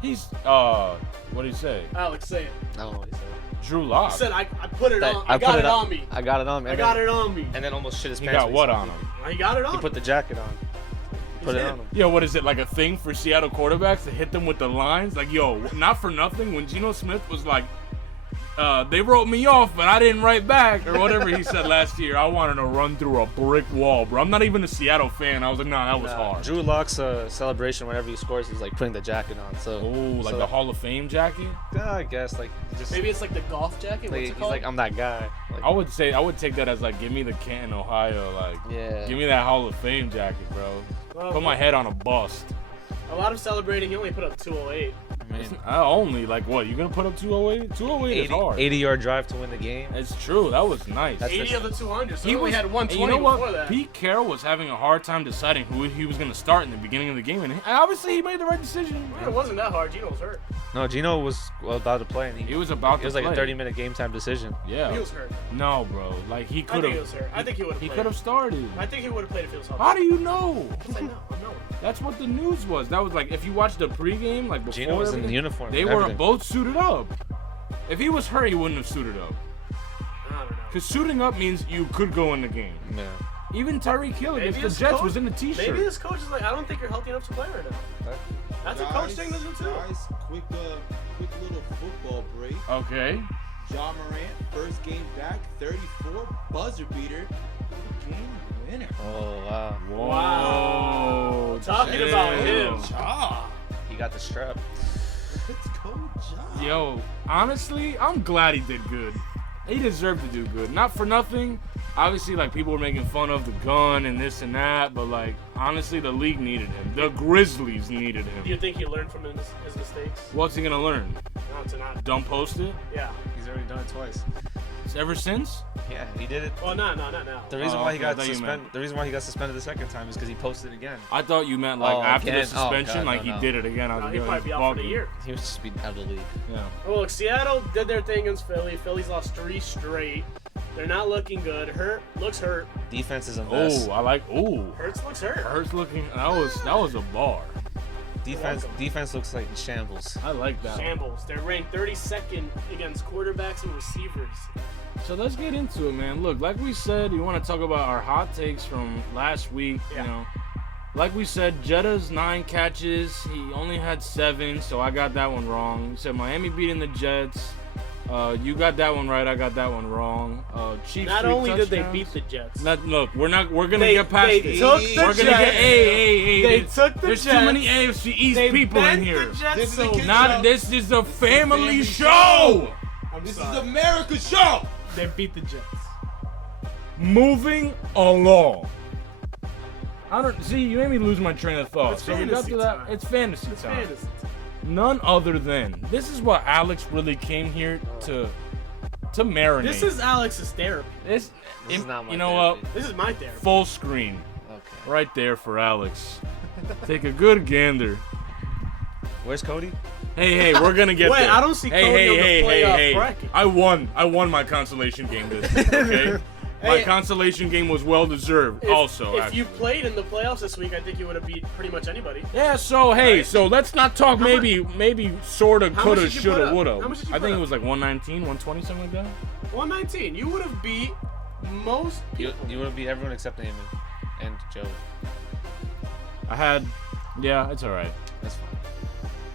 He's what did he say? Alex, say it. I don't know what he said. Drew Lock. He said, I put it That- on. I got it on me. I got it on me. I got it on me. And then almost shit his He pants. got when what saw on it. him? He got it on. He put the jacket on. Put it did. on him. Yo, what is it, like a thing for Seattle quarterbacks to hit them with the lines? Like, yo, not for nothing, when Geno Smith was like, they wrote me off, but I didn't write back, or whatever he said last year, I wanted to run through a brick wall, bro. I'm not even a Seattle fan. I was like, nah, that was hard. Drew Lock's celebration whenever he scores, he's like putting the jacket on. So, Oh, like so, the Hall of Fame jacket? I guess like just Maybe it's like the golf jacket. What's like, it he's called? like I'm that guy. Like, I would take that as like, give me the Canton, Ohio, like, yeah. give me that Hall of Fame jacket, bro. Well, Put my head on a bust. a lot of celebrating. He only put up 208. I mean, Only, like, what, you gonna put up 208? 208 is hard. 80-yard drive to win the game. It's true, that was nice. That's 80 of the 200. So he only was- had and 120 you know what? before that. Pete Carroll was having a hard time deciding who he was going to start in the beginning of the game, and obviously he made the right decision. It wasn't that hard. Gino was hurt. No, Gino was about to play, and He was about it to was like play. a 30-minute game time decision. Yeah. He was hurt. No, bro. Like he I could think he have. was hurt. I think he would have He played. could have started. I think he would have played if he was healthy. How do you know? I know. I know. That's what the news was. That was like if you watched the pregame, like before Gino was in everything, uniform. they and were everything. both suited up. If he was hurt, he wouldn't have suited up. I don't know. Cause suiting up means you could go in the game. Yeah. Even Tyreek Hill against the his Jets coach- was in the T-shirt. Maybe his coach is like, I don't think you're healthy enough to play right now. That's a coach thing to do too. Guys, quick little football break. Okay. John Morant, first game back, 34, buzzer beater, game winner. Oh wow. Whoa. Talking about him. Ah, He got the strap. Yo, honestly, I'm glad he did good. He deserved to do good. Not for nothing. Obviously, like, people were making fun of the gun and this and that, but, like, honestly, the league needed him. The Grizzlies needed Do you him. think he learned from his mistakes? What's he gonna learn? No, to not. Don't post it? Yeah. He's already done it twice. Ever since? Yeah, he did it. Well, no, not now. The reason Oh, why he okay, I got thought you suspended. meant- The reason why he got suspended the second time is because he posted again. I thought you meant, like, Oh, after again? the suspension, Oh, God, like, no, he no. did it again. I No, was he'd like, probably be yo, out for the he's year. He would just be out of the league. Yeah. Well, look, Seattle did their thing against Philly. Philly's lost 3 straight. They're not looking good. Looks hurt. Defense is a mess. Oh, I like. Oh, Hurts looks hurt. Hurts looking. That was a bar. Defense looks like shambles. I like that. Shambles. They're ranked 32nd against quarterbacks and receivers. So let's get into it, man. Look, like we said, you want to talk about our hot takes from last week. Yeah. You know, like we said, Jetta's 9 catches. He only had 7, so I got that one wrong. You said Miami beating the Jets. You got that one right. I got that one wrong. Chiefs. Not 3 only did they touchdowns. beat the Jets, Look, we're gonna They- get past they it. took the We're gonna Jets. get. Hey. They there's- took the There's Jets. too many AFC East they people in bent here. the Jets This is a so kid Not show. this is a family family show. I'm This sorry. is America's show. They beat the Jets. Moving along. I don't see. You made me lose my train of thought. It's So we got fantasy to that. time. It's fantasy It's time. fantasy. None other than this is what Alex really came here to marinate. This is Alex's therapy. This is not my you know therapy. This is my therapy. what? Full screen Okay. right there for Alex. Take a good gander. Where's Cody? Hey, we're gonna get Wait, there. I don't see Cody on the playoff bracket. I won my consolation game this week, okay? My Hey, consolation game was well deserved. Also, if you actually. played in the playoffs this week, I think you would have beat pretty much anybody. Yeah, so hey, Right. so let's not talk How maybe sorta, How much coulda, did you put shoulda, up? woulda. How much did you I put think up? it was like 119, 120, something like that. 119. You would have beat most You people. would be everyone except Eamon and Joe. Yeah, it's alright. That's fine.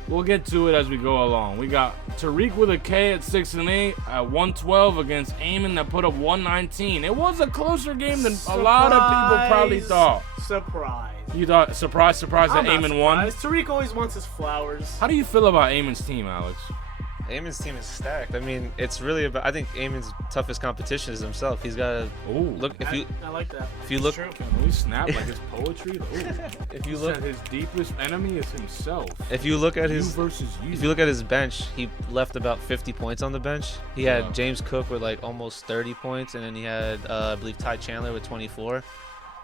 We'll get to it as we go along. We got Tariq with a K at 6-8 at 112 against Eamon that put up 119. It was a closer game than a lot of people probably thought. Surprise. You thought surprise that I'm not Eamon won? surprised. Tariq always wants his flowers. How do you feel about Eamon's team, Alex? Eamon's team is stacked. I mean, it's really about. I think Eamon's toughest competition is himself. He's got to Ooh. look. I like that. If you It's look- true. Can we snap like his poetry? Ooh. if you He look said his deepest enemy is himself. if you look at You his versus you. if you look at his bench, he left about 50 points on the bench. He had Yeah. James Cook with like almost 30 points, and then he had I believe Ty Chandler with 24.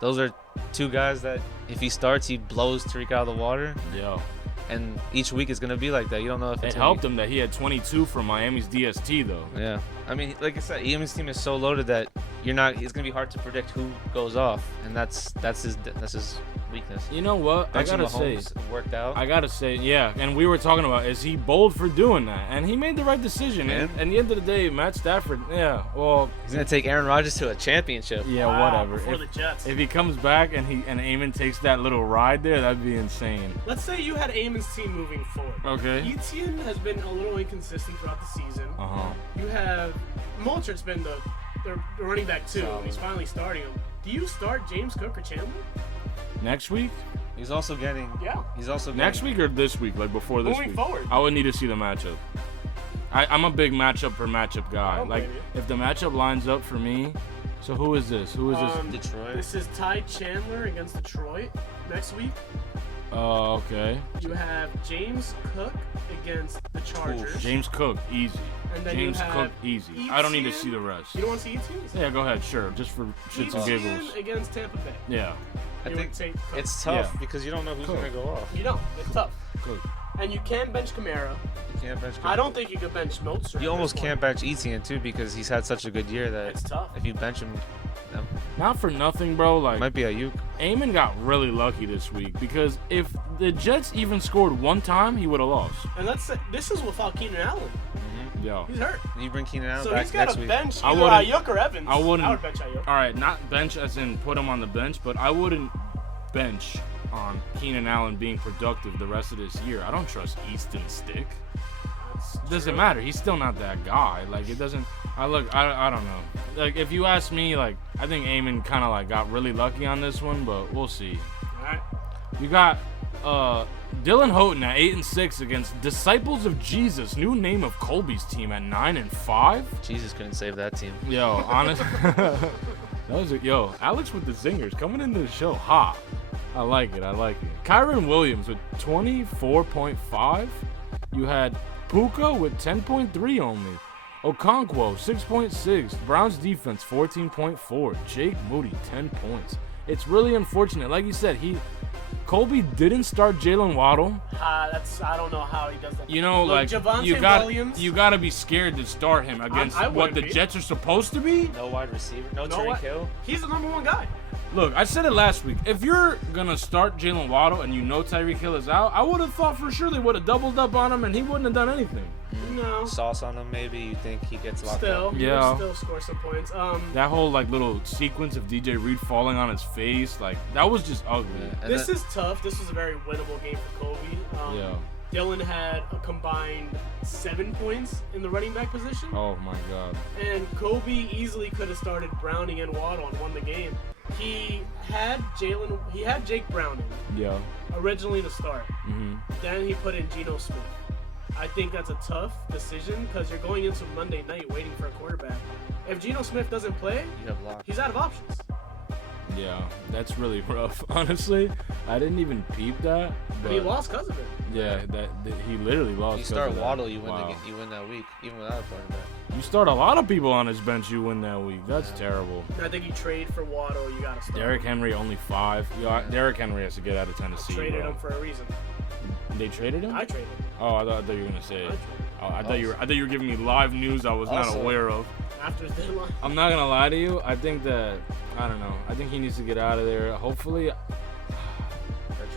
Those are 2 guys that if he starts, he blows Tariq out of the water. Yo. And each week is gonna be like that. You don't know if It it's helped him that he had 22 from Miami's DST, though. Yeah, I mean, like I said, Eamon's team is so loaded that you're not. It's gonna be hard to predict who goes off, and that's his weakness. You know what? I Benching gotta say. Mahomes worked out. I gotta say, yeah, and we were talking about, is he bold for doing that? And he made the right decision. And Yeah. at the end of the day, Matt Stafford, yeah, well, He's gonna take Aaron Rodgers to a championship. yeah, Wow, whatever. Before the Jets. If he comes back and Eamon takes that little ride there, that'd be insane. Let's say you had Eamon's team moving forward. Okay. Etienne has been a little inconsistent throughout the season. Uh-huh. You have Molchert's been the running back too. Solid. He's finally starting him. Do you start James Cook or Chandler? Next week? He's also getting. Yeah. He's also Next getting, week or this week? Like before this Moving week? forward. I would need to see the matchup. I'm a big matchup for matchup guy. I'll Like, blame if the matchup lines up for me, so who is this? Who is this? Detroit. This is Ty Chandler against Detroit next week. Okay. You have James Cook against the Chargers. James Cook, easy. And then James you have Cook, easy. I don't need to Etienne. see the rest. You don't want to see Etienne? Yeah, go ahead, sure. Just for shits and Etienne giggles. against Tampa Bay. Yeah, I You think would take Cook. it's tough Yeah. because you don't know who's Cool. gonna go off. You don't. It's tough. Cook. And you can bench Kamara. You can't bench. I don't think you could bench Mozart. You almost can't bench Etienne too because he's had such a good year that It's tough. if you bench him, Not for nothing, bro. it Like, might be a Uke. Eamon got really lucky this week because if the Jets even scored one time, he would have lost. And let's say this is without Keenan Allen. Yo. He's hurt. You bring Keenan Allen So back he's got next to week. bench I either wouldn't- Ayuk or Evans. I wouldn't- I would bench Ayuk. All right, not bench as in put him on the bench, but I wouldn't bench on Keenan Allen being productive the rest of this year. I don't trust Easton Stick. It doesn't matter. He's still not that guy. Like, it doesn't. I don't know. Like, if you ask me, like, I think Eamon kind of like got really lucky on this one, but we'll see. All right. You got Dylan Houghton at 8-6 against Disciples of Jesus, new name of Colby's team at 9-5. Jesus couldn't save that team. Yo, honest. That was Alex with the zingers coming into the show hot. I like it. Kyron Williams with 24.5. You had Puka with 10.3 only. Okonkwo 6.6. Browns defense 14.4. Jake Moody 10 points. It's really unfortunate. Like you said, Colby didn't start Jalen Waddle. I don't know how he does that. You know, Look, like Javonte you got to be scared to start him against what the Jets are supposed to be. No wide receiver, no know Tyreek what? Hill. He's the number one guy. Look, I said it last week. If you're gonna start Jalen Waddle and you know Tyreek Hill is out, I would have thought for sure they would have doubled up on him and he wouldn't have done anything. No. Sauce on him, maybe. You think he gets locked Still, up? Yeah. He'll still score some points. That whole little sequence of DJ Reed falling on his face, that was just ugly. Yeah. This is tough. This was a very winnable game for Kobe. Yeah. Dylan had a combined 7 points in the running back position. Oh my God. And Kobe easily could have started Browning and Waddle and won the game. He had Jake Browning Yeah. originally to start. Mm-hmm. Then he put in Geno Smith. I think that's a tough decision because you're going into Monday night waiting for a quarterback. If Geno Smith doesn't play, You have locked. he's out of options. Yeah, that's really rough. Honestly, I didn't even peep that. But And he lost because of it. Yeah, that he literally lost. You 'cause start of that. Waddle, you win Wow. you win that week, even without a quarterback. You start a lot of people on his bench, you win that week. That's terrible. I think you trade for Waddle, you got to start. Derrick Henry only 5. Derrick Henry has to get out of Tennessee. Traded bro. him for a reason. They traded him? I traded him. Oh, I thought you were gonna say it. I traded Oh, I thought you were giving me live news I was not Also- aware of. him after his deadline. I'm not gonna lie to you. I think that I don't know. I think he needs to get out of there. Hopefully,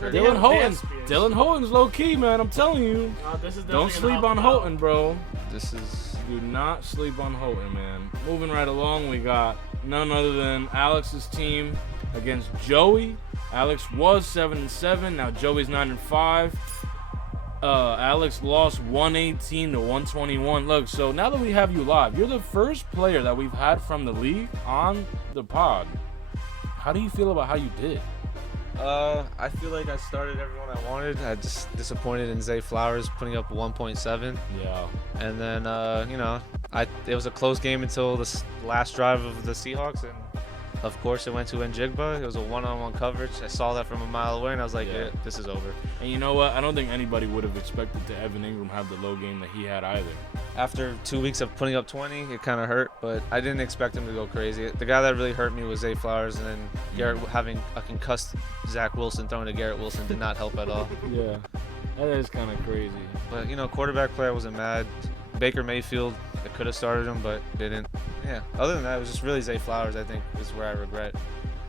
They Dylan have Houghton. Vance Spears. Dylan Houghton's low key, man. I'm telling you. This is Don't definitely sleep gonna on help him out. Houghton, bro. This is Do not sleep on Houghton, man. Moving right along, we got none other than Alex's team against Joey. Alex was 7-7. Now Joey's 9-5. Alex lost 118 to 121. Look, so now that we have you live, you're the first player that we've had from the league on the pod. How do you feel about how you did? I feel like I started everyone I wanted. I just disappointed in Zay Flowers putting up 1.7, Yeah. and then it was a close game until the last drive of the Seahawks, and of course it went to Njigba. It was a one-on-one coverage. I saw that from a mile away, and I was like, Yeah. this is over. And you know what? I don't think anybody would have expected to Evan Ingram have the low game that he had either. After 2 weeks of putting up 20, it kind of hurt, but I didn't expect him to go crazy. The guy that really hurt me was Zay Flowers, and then Garrett having a concussed Zach Wilson throwing to Garrett Wilson did not help at all. Yeah. That is kind of crazy. But, quarterback play, I wasn't mad. Baker Mayfield, I could have started him, but didn't. Yeah, other than that, it was just really Zay Flowers, I think, is where I regret.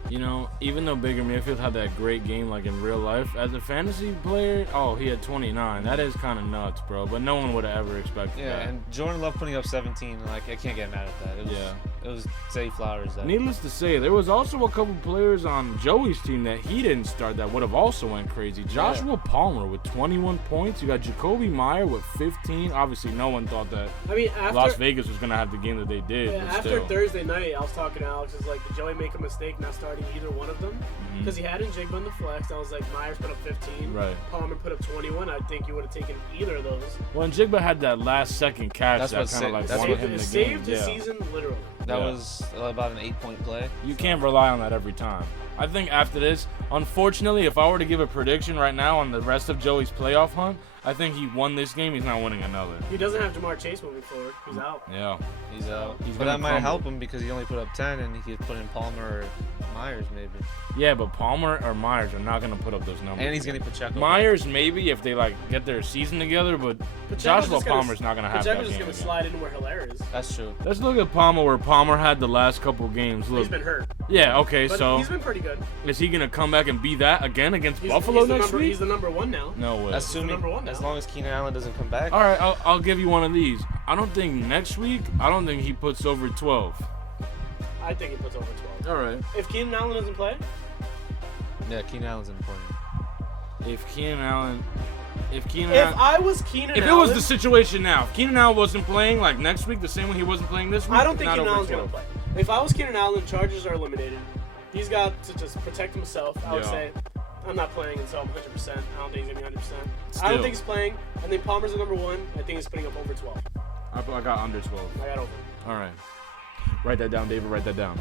You know, even though Baker Mayfield had that great game, like in real life, as a fantasy player, he had 29. That is kind of nuts, bro. But no one would have ever expected Yeah, that. and Jordan Love putting up 17, I can't get mad at that. It was Zay Flowers. Needless to say, there was also a couple players on Joey's team that he didn't start that would have also went crazy. Joshua Palmer with 21 points. You got Jacoby Meyer with 15. Obviously, no one thought that I mean, after Las Vegas was going to have the game that they did. Yeah, but after still. Thursday night, I was talking to Alex. It's like, did Joey make a mistake not starting either one of them? Because he had Njigba in the flex. I was like, Myers put up 15. Right. Palmer put up 21. I think you would have taken either of those. Well, and Jigba had that last second catch That's that what kind of sa- like that's won what- him It the saved game. his Yeah. season, literally. That Yeah. was about an 8-point play. You can't rely on that every time. I think after this, unfortunately, if I were to give a prediction right now on the rest of Joey's playoff hunt, I think he won this game. He's not winning another. He doesn't have Jamar Chase moving forward. He's out. Yeah. He's out. He's But gonna that might crumble. help him because he only put up 10, and he could put in Palmer or Myers maybe. Yeah, but Palmer or Myers are not going to put up those numbers. And he's getting Pacheco. Myers maybe if they get their season together, but Pacheco's Joshua just gonna- Palmer's not going to have Pacheco's that just game going to again. slide in where Hilaire is. That's true. Let's look at Palmer where Palmer had the last couple games. Look, He's been hurt. yeah, okay, But so he's been pretty good. is he going to come back and be that again against Buffalo he's the next number, week? He's the number one now. No way. Assuming number one as now. long as Keenan Allen doesn't come back. All right, I'll give you one of these. I don't think next week, I don't think he puts over 12. I think he puts over 12. All right. If Keenan Allen doesn't play, Yeah, Keenan Allen's important. If Keenan Allen, if I was Keenan if it Allen, was the situation now, if Keenan Allen wasn't playing like next week, the same way he wasn't playing this week, I don't think not Keenan over Allen's going to 12. play. If I was Keenan Allen, Chargers are eliminated. He's got to just protect himself, I would Yeah. say. I'm not playing until I'm 100%. I don't think he's gonna be 100%. I Still. don't think he's playing. I think Palmer's the number 1. I think he's putting up over 12. I got under 12. I got over. All right. Write that down, David. Write that down.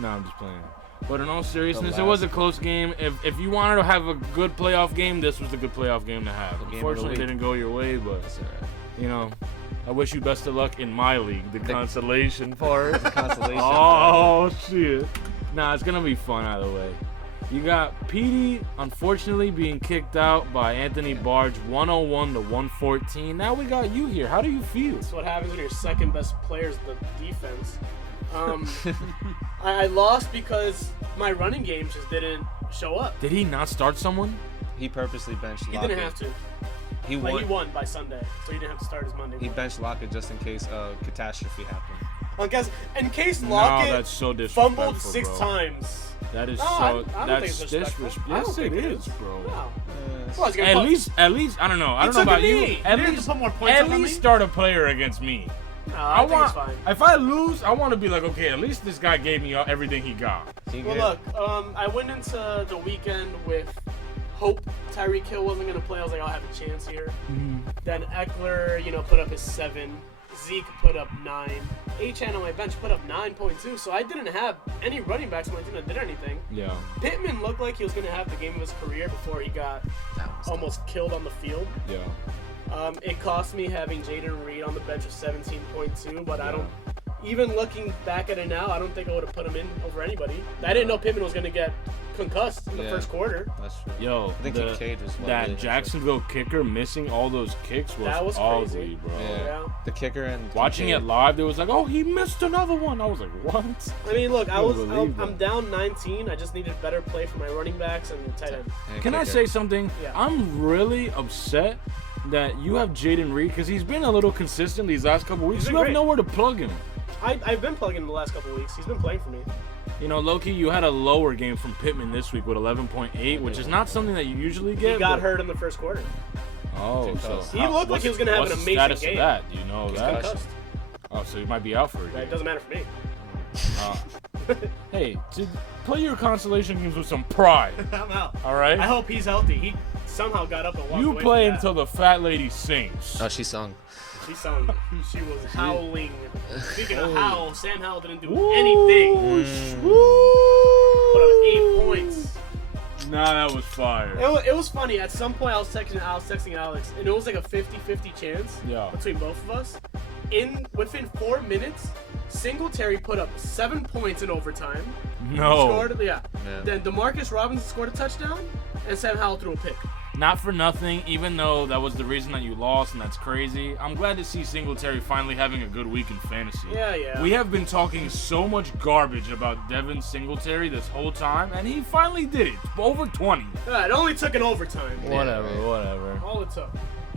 No, I'm just playing. But in all seriousness, it was a close game. If you wanted to have a good playoff game, this was the good playoff game to have. Unfortunately, it didn't go your way, but That's all right. you know, I wish you best of luck in my league, the consolation part. The consolation. Oh shit! Nah, it's gonna be fun either way. You got Petey, unfortunately, being kicked out by Anthony Barge, 101 to 114. Now we got you here. How do you feel? That's what happens when your second best player is the defense. I lost because my running game just didn't show up. Did he not start someone? He purposely benched He Lockett. didn't have to. He Like, won. he won by Sunday, so he didn't have to start his Monday. He morning. benched Lockett just in case a catastrophe happened. I guess in case No, Lockett that's so disrespectful, fumbled 6 bro. times. That is No, so. I don't think That's it's disrespectful. disrespectful. I don't Yes, it think it is, is. bro. No. Yes. Well, he's gonna At put- least, I don't know. I He don't know took about a you. knee. At He didn't least, put more points at up on least me. start a player against me. No, I think want. it's fine. If I lose, I want to be like, okay, at least this guy gave me everything he got. He Well, good. look, I went into the weekend with hope Tyreek Hill wasn't going to play. I was like, I'll have a chance here. Then Eckler, put up his 7. Zeke put up 9. Achan on my bench put up 9.2. So I didn't have any running backs on my team that did anything. Yeah. Pittman looked like he was going to have the game of his career before he got That was almost killed on the field. Yeah. It cost me having Jaden Reed on the bench of 17.2, but I Yeah. don't. Even looking back at it now, I don't think I would have put him in over anybody. I didn't know Pittman was going to get concussed in the Yeah. first quarter. That's true. Yo, I think Kincaid was what that really hurt Jacksonville kicker missing all those kicks That was ugly, crazy. bro. Yeah. Yeah. The kicker and Watching Kincaid. it live, there was like, oh, he missed another one. I was like, what? I mean, look, Couldn't believe I'm that. down 19. I just needed better play for my running backs and tight end. And Can I kicker. say something? Yeah. I'm really upset that you have Jaden Reed because he's been a little consistent these last couple weeks. He's You been have great. nowhere to plug him. I've been plugging him the last couple of weeks. He's been playing for me. You know, Loki, you had a lower game from Pittman this week with 11.8, which is not something that you usually get. He got but- hurt in the first quarter. Oh, so Concussed. He looked like he was gonna have what's an the amazing status game. Of that? Do you know He's that? concussed. Oh, so he might be out for a It game. doesn't matter for me. Hey, play your consolation games with some pride. I'm out. All right. I hope he's healthy. He somehow got up and walked You away play from that. until the fat lady sings. Oh, she sung. She was howling. Speaking of howl, Sam Howell didn't do Woo! anything. Put up 8 points. Nah, that was fire. It was funny. At some point, I was texting Alex, and it was like a 50-50 chance Yeah. between both of us. Within 4 minutes, Singletary put up 7 points in overtime. No. Scored, yeah. Yeah. Then DeMarcus Robinson scored a touchdown, and Sam Howell threw a pick. Not for nothing, even though that was the reason that you lost, and that's crazy. I'm glad to see Singletary finally having a good week in fantasy. Yeah. We have been talking so much garbage about Devin Singletary this whole time, and he finally did it. Over 20. Yeah, it only took an overtime. Whatever. All it took.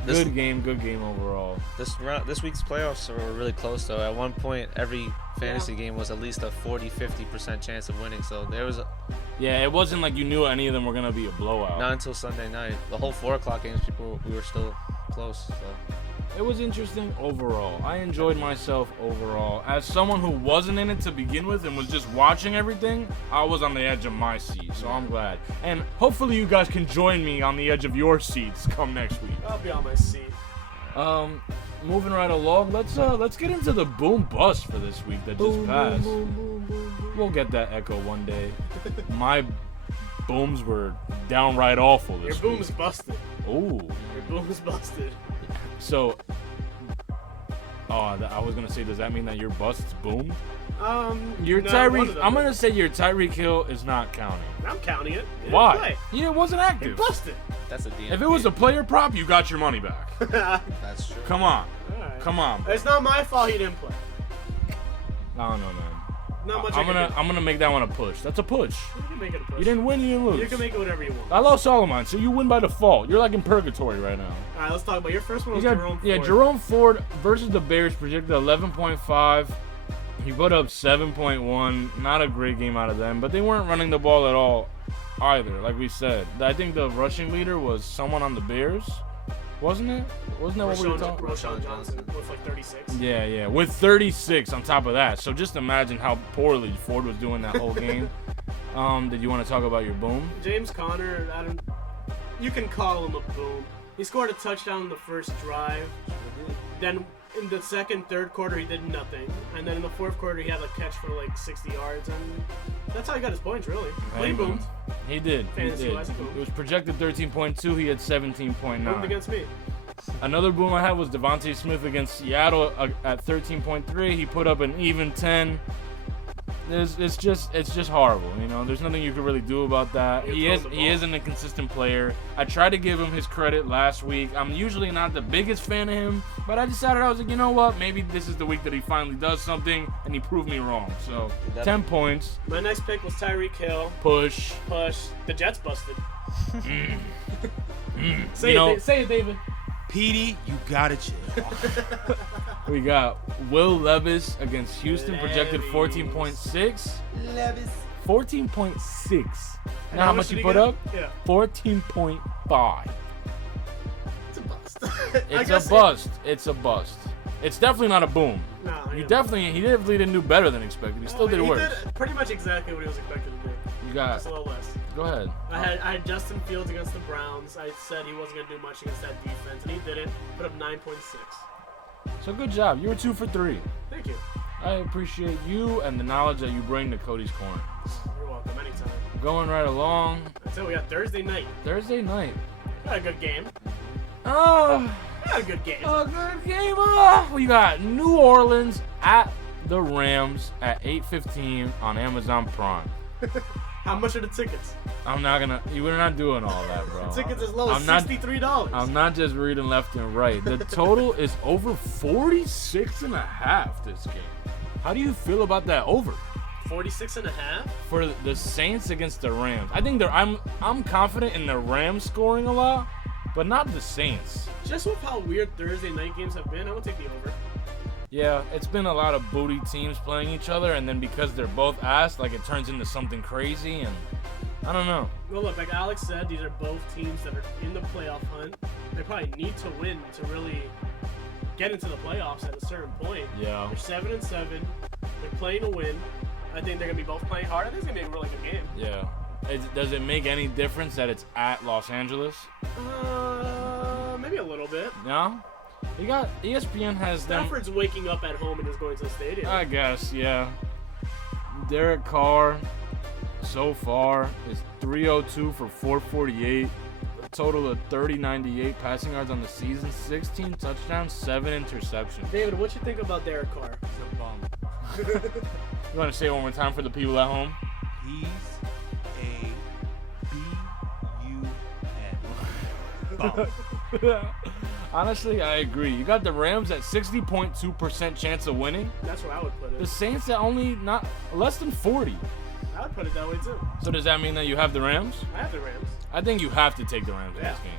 This- Good game overall. This week's playoffs were really close though. At one point, every fantasy game was at least a 40-50% chance of winning. So there was Yeah, it wasn't like you knew any of them were gonna be a blowout. not until Sunday night. The whole 4 o'clock games, we were still close. So. It was interesting overall. I enjoyed myself overall. As someone who wasn't in it to begin with and was just watching everything, I was on the edge of my seat, so I'm glad. And hopefully you guys can join me on the edge of your seats come next week. I'll be on my seat. Moving right along, let's get into the boom bust for this week that just passed. We'll get that echo one day. My booms were downright awful Your this boom's week. busted. Ooh. Your boom's busted. So, I was gonna say, does that mean that your bust's boomed? Your no, one of Tyreek, them I'm did. gonna say your Tyreek Hill is not counting. I'm counting it. He didn't Why? play. He wasn't He active. busted. That's a DNP. If it was a player prop, you got your money back. That's true. Come on, Alright. come on. It's not my fault he didn't play. I don't know, man. Not much. I'm gonna make that one a push. That's a push. You can make it a push. You didn't win, you didn't lose. You can make it whatever you want. I lost Solomon, so you win by default. You're like in purgatory right now. All right, let's talk about your first one. You Was got, Jerome yeah, Ford. Jerome Ford versus the Bears projected 11.5. He put up 7.1. Not a great game out of them, but they weren't running the ball at all either. Like we said, I think the rushing leader was someone on the Bears, wasn't it? Wasn't that what we were talking? Roshan Johnson with like 36. Yeah, with 36 on top of that. So just imagine how poorly Ford was doing that whole game. Did you want to talk about your boom? James Conner, you can call him a boom. He scored a touchdown in the first drive. Then in the second, third quarter, he did nothing. And then in the fourth quarter, he had a catch for like 60 yards. And that's how he got his points, really. But he boomed. He did. Fantasy-wise, he boomed. It was projected 13.2. He had 17.9. Boomed against me. Another boom I had was Devontae Smith against Seattle at 13.3. He put up an even 10. It's just horrible, you know. There's nothing you can really do about that. He is an inconsistent player. I tried to give him his credit last week. I'm usually not the biggest fan of him, but I decided, I was like, you know what? Maybe this is the week that he finally does something, and he proved me wrong. So 10 points. My next pick was Tyreek Hill. Push. The Jets busted. Say it, David. Petey, you gotta chill. We got Will Levis against Houston, projected 14.6. Levis. 14.6. Now how much did you he put get? up? Yeah. 14.5. It's a bust. It's a bust. It's definitely not a boom. No, He definitely didn't do better than expected. He still did worse. He did pretty much exactly what he was expected to do. You got. Just a little less. Go ahead. I had Justin Fields against the Browns. I said he wasn't going to do much against that defense, and he didn't. Put up 9.6. So good job. You were 2 for 3. Thank you. I appreciate you and the knowledge that you bring to Cody's Corner. You're welcome. Anytime. Going right along. That's it. We got Thursday night. Thursday night. Got a good game. Oh. Got a good game. A good game. We got New Orleans at the Rams at 8:15 on Amazon Prime. How much are the tickets? We're not doing all that, bro. The tickets as low as $63. I'm not just reading left and right. The total is over 46.5 this game. How do you feel about that over? 46.5? For the Saints against the Rams. I think I'm confident in the Rams scoring a lot, but not the Saints. Just with how weird Thursday night games have been, I would take the over. Yeah, it's been a lot of booty teams playing each other, and then because they're both ass, like it turns into something crazy, and I don't know. Well, look, like Alex said, these are both teams that are in the playoff hunt. They probably need to win to really get into the playoffs at a certain point. Yeah. They're 7-7. They're playing to win. I think they're gonna be both playing hard. I think it's gonna be a really good game. Yeah. Does it make any difference that it's at Los Angeles? Maybe a little bit. No? You got ESPN has them. Stafford's waking up at home and is going to the stadium. I guess, yeah. Derek Carr, so far, is 302 for 448. A total of 3098 passing yards on the season, 16 touchdowns, 7 interceptions. David, what you think about Derek Carr? He's a bum. You want to say it one more time for the people at home? He's a B-U-N. Bum. Honestly, I agree. You got the Rams at 60.2% chance of winning. That's where I would put The it. Saints at only not less than 40. I would put it that way too. So does that mean that you have the Rams? I have the Rams. I think you have to take the Rams in Yeah. this game.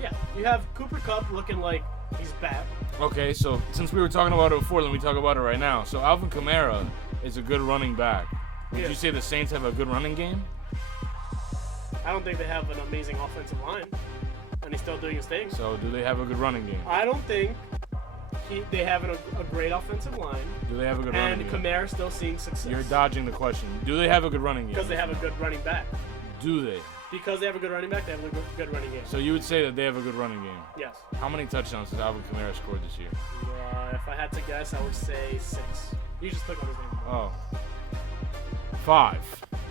Yeah, you have Cooper Kupp looking like he's back. Okay, so since we were talking about it before, let me talk about it right now. So Alvin Kamara is a good running back. Would Yeah. you say the Saints have a good running game? I don't think they have an amazing offensive line, and he's still doing his thing. So do they have a good running game? I don't think they have a great offensive line, Do they have a good running and game? Kamara's still seeing success. You're dodging the question. Do they have a good running game? Because they have a good running back. Do they? Because they have a good running back, they have a good running game. So you would say that they have a good running game. Yes. How many touchdowns has Alvin Kamara scored this year? If I had to guess, I would say 6. You just click on his name. Oh. 5.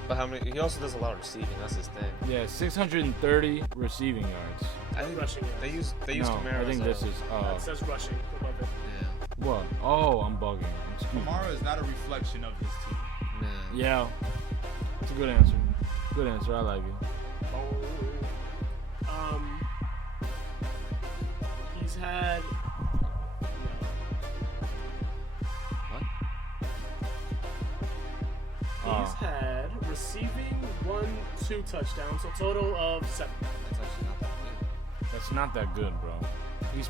But how many? He also does a lot of receiving. That's his thing. Yeah, 630 receiving yards. I think Rushing yards. they use No, Kamara. I think as this is. It says rushing above it. Yeah. What? Oh, I'm bugging. Excuse me. Kamara is not a reflection of his team. Man. Yeah. It's a good answer. Good answer. I like it. He's had. He's had receiving 2 touchdowns, so total of 7. That's actually not that good. That's not that good, bro. He's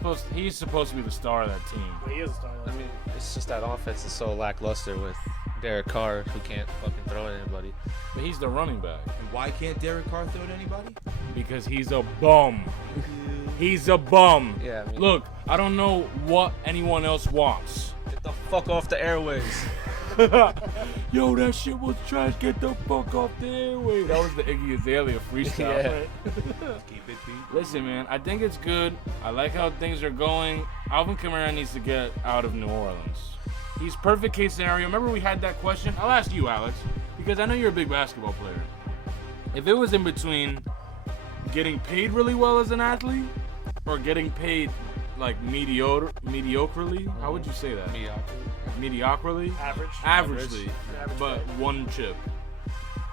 supposed to be the star of that team. Well, he is a star. I mean, it's just that offense is so lackluster with Derek Carr, who can't fucking throw at anybody. But he's the running back And why can't Derek Carr throw to anybody? because he's a bum. He's a bum. Yeah, I mean- Look, I don't know what anyone else wants. Get the fuck off the airways. Yo, that shit was trash. Get the fuck off the airway. That was the Iggy Azalea freestyle. Yeah. Right? Keep it, Pete. Listen, man, I think it's good. I like how things are going. Alvin Kamara needs to get out of New Orleans. He's perfect case scenario. Remember we had that question? I'll ask you, Alex, because I know you're a big basketball player. If it was in between getting paid really well as an athlete or getting paid like mediocrely, how would you say that? Mediocrily? Averagely. But one chip.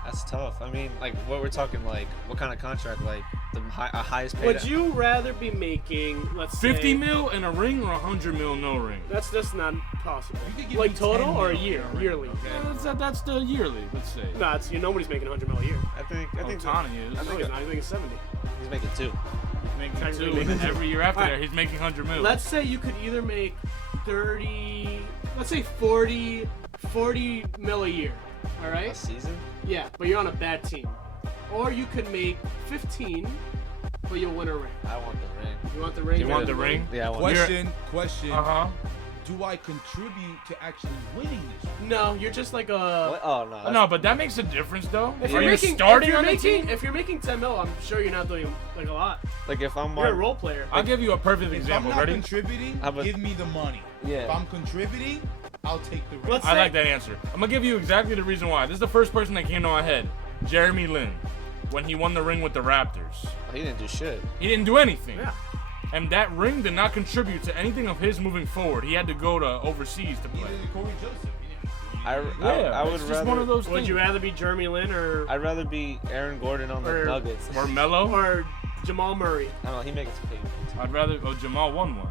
That's tough. I mean, like, what we're talking, like, what kind of contract? Like, the highest paid. Would you rather be making, let's say, 50 mil in a ring or 100 mil no ring? That's not possible. You could give Like me total 10 or a mil year, in a ring, yearly? okay? That's the yearly, let's say. No, nobody's making 100 mil a year. I think Tani is. No, he's not. He's making 70. he's making 2. He's making Technically 2, and every year after Alright. that, he's making 100 mil. Let's say you could either make 30, let's say 40 mil a year. All A right? season? Yeah, but you're on a bad team. Or you could make 15, but you'll win a ring. I want the ring. You want the ring? You want better the than ring? Yeah, I want Question. Uh-huh. Do I contribute to actually winning this? No, you're just like a. What? Oh, no. No, but that makes a difference, though. If Are you're you making, starting if you're on the making, team? if you're making 10 mil, I'm sure you're not doing like a lot. Like, if I'm You're a Mark, role player. I'll give you a perfect If example. I'm not Ready? contributing, How about- give me the money. Yeah. If I'm contributing, I'll take the risk. Let's I say- like that answer. I'm gonna give you exactly the reason why. This is the first person that came to my head. Jeremy Lin, when he won the ring with the Raptors. he didn't do shit. He didn't do anything. Yeah. And that ring did not contribute to anything of his moving forward. He had to go to overseas to play. Neither did Corey Joseph. He didn't do I anything. Yeah, would it's just rather. one of those Would things. you rather be Jeremy Lin or I'd rather be Aaron Gordon on the Or- Nuggets. Or Melo? or Jamal Murray? I don't know. He makes paid. I'd rather. Oh, Jamal won one.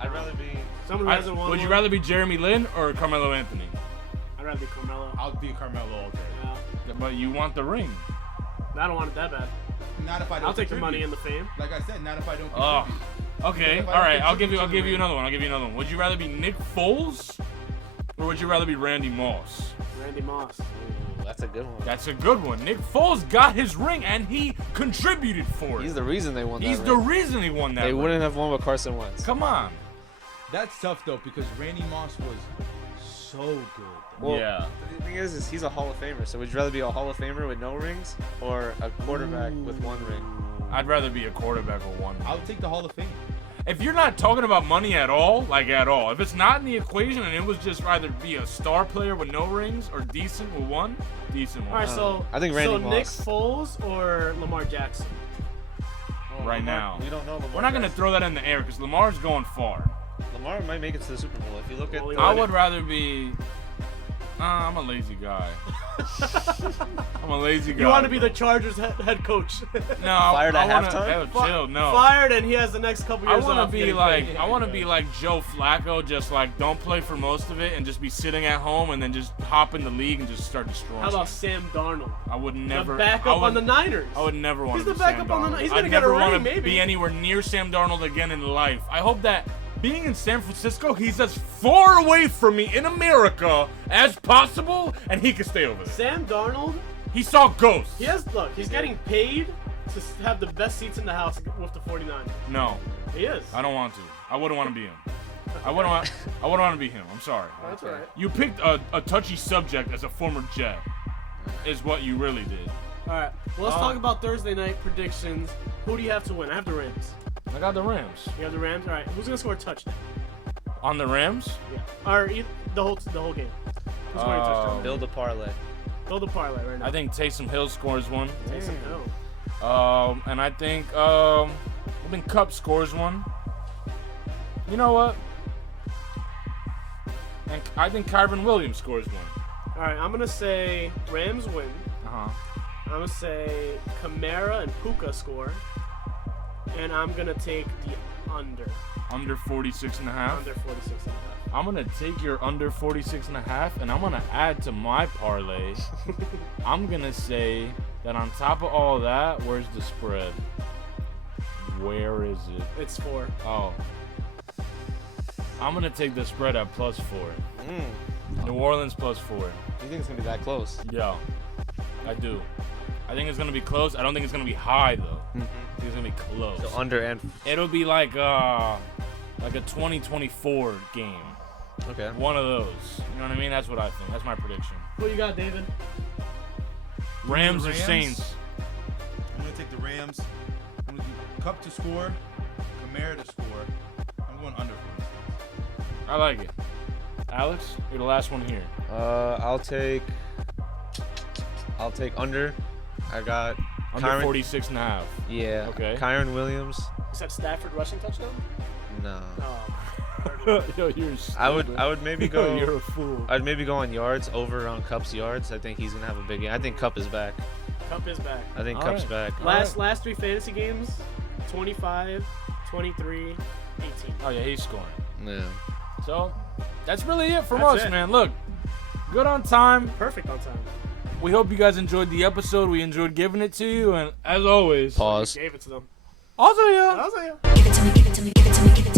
I'd rather be. Someone who hasn't won. Would you one? rather be Jeremy Lin or Carmelo Anthony? I'd rather be Carmelo. I'll be Carmelo all day. Yeah. But you want the ring. I don't want it that bad. Not if I don't I'll take the contribute. money and the fame. Like I said, not if I don't Oh. contribute. Okay, If I all right. don't I'll give you contribute to the ring. another one. I'll give you another one. Would you rather be Nick Foles or would you rather be Randy Moss? Randy Moss. Ooh, that's a good one. That's a good one. Nick Foles got his ring and he contributed for it. He's the reason they won that He's ring. the reason he won that. They ring. wouldn't have won with Carson Wentz. Come on. That's tough though because Randy Moss was so good. Well, Yeah. The thing is he's a Hall of Famer. So would you rather be a Hall of Famer with no rings or a quarterback with one ring? I'd rather be a quarterback with one. I'll take the Hall of Fame. If you're not talking about money at all, like at all, if it's not in the equation and it was just either be a star player with no rings or decent with one, decent All one. right, so I think Randy so Nick Moss. Foles or Lamar Jackson? Right Lamar- now. We don't know. Lamar We're not gonna Jackson. throw that in the air because Lamar's going far. Lamar might make it to the Super Bowl. If you look at. Well, he the- I would rather be. I'm a lazy guy. I'm a lazy guy. You want to be bro. the Chargers head coach? no, Fired I at wanna, halftime? Hey, chill, no. Fired, and he has the next couple I years want to off be getting like paid. I want to be like Joe Flacco, just like don't play for most of it and just be sitting at home and then just hop in the league and just start destroying. How about shit. Sam Darnold? I would never. The backup I would, on the Niners. I would never want He's to the be Sam backup on the- Darnold. he's gonna I'd get a never ring, want to maybe. be anywhere near Sam Darnold again in life. I hope that being in San Francisco, he's as far away from me in America as possible, and he can stay over there. Sam Darnold, He saw ghosts. he's getting paid to have the best seats in the house with the 49ers. No, He is. I don't want to. I wouldn't want to be him. I wouldn't want to be him. I'm sorry. That's all right. You picked a touchy subject as a former Jet, is what you really did. All right. Well, let's talk about Thursday night predictions. Who do you have to win? I have the Rams. I got the Rams. You have the Rams. All right. Who's gonna score a touchdown? On the Rams? Yeah. Or the whole game. Who's scoring a touchdown? Build a parlay. Build a parlay right now. I think Taysom Hill scores one. Taysom Hill. And I think Cup scores one. You know what? And I think Kyron Williams scores one. All right. I'm gonna say Rams win. Uh-huh. I'm gonna say Kamara and Puka score. And I'm gonna take the under. Under 46 and a half. Under 46 and a half. I'm going to take your under 46 and a half, and I'm going to add to my parlay. I'm going to say that on top of all that, where's the spread? Where is it? It's 4. Oh. I'm going to take the spread at +4. New Orleans +4. You think it's gonna be that close? Yeah, I do. I think it's going to be close. I don't think it's going to be high, though. I think it's going to be close. So under and. It'll be like a 2024 game. Okay. One of those. You know what I mean? That's what I think. That's my prediction. Who you got, David? Rams or Rams? Saints? I'm gonna take the Rams. I'm gonna do Cup to score, Kamara to score. I'm going under for this. I like it. Alex, you're the last one here. I'll take under. I got Under Kyron, 46 and a half. Yeah. Okay. Kyron Williams. Is that Stafford rushing touchdown? No. Oh. Yo, you're I would stupid. maybe Yo, go. you're a fool. I'd maybe go on yards over on Cup's yards. I think he's gonna have a big game. I think Cup is back. Cup is back. I think All Cup's right. back. Last 3 fantasy games, 25, 23, 18. Oh yeah, he's scoring. Yeah. So that's really it from That's us, it. man. Look, good on time. Perfect on time. We hope you guys enjoyed the episode. We enjoyed giving it to you, and as always, Pause. Gave it to them. also yeah. I'll say ya. Give it to me, give it to me, give it to me, give it to me.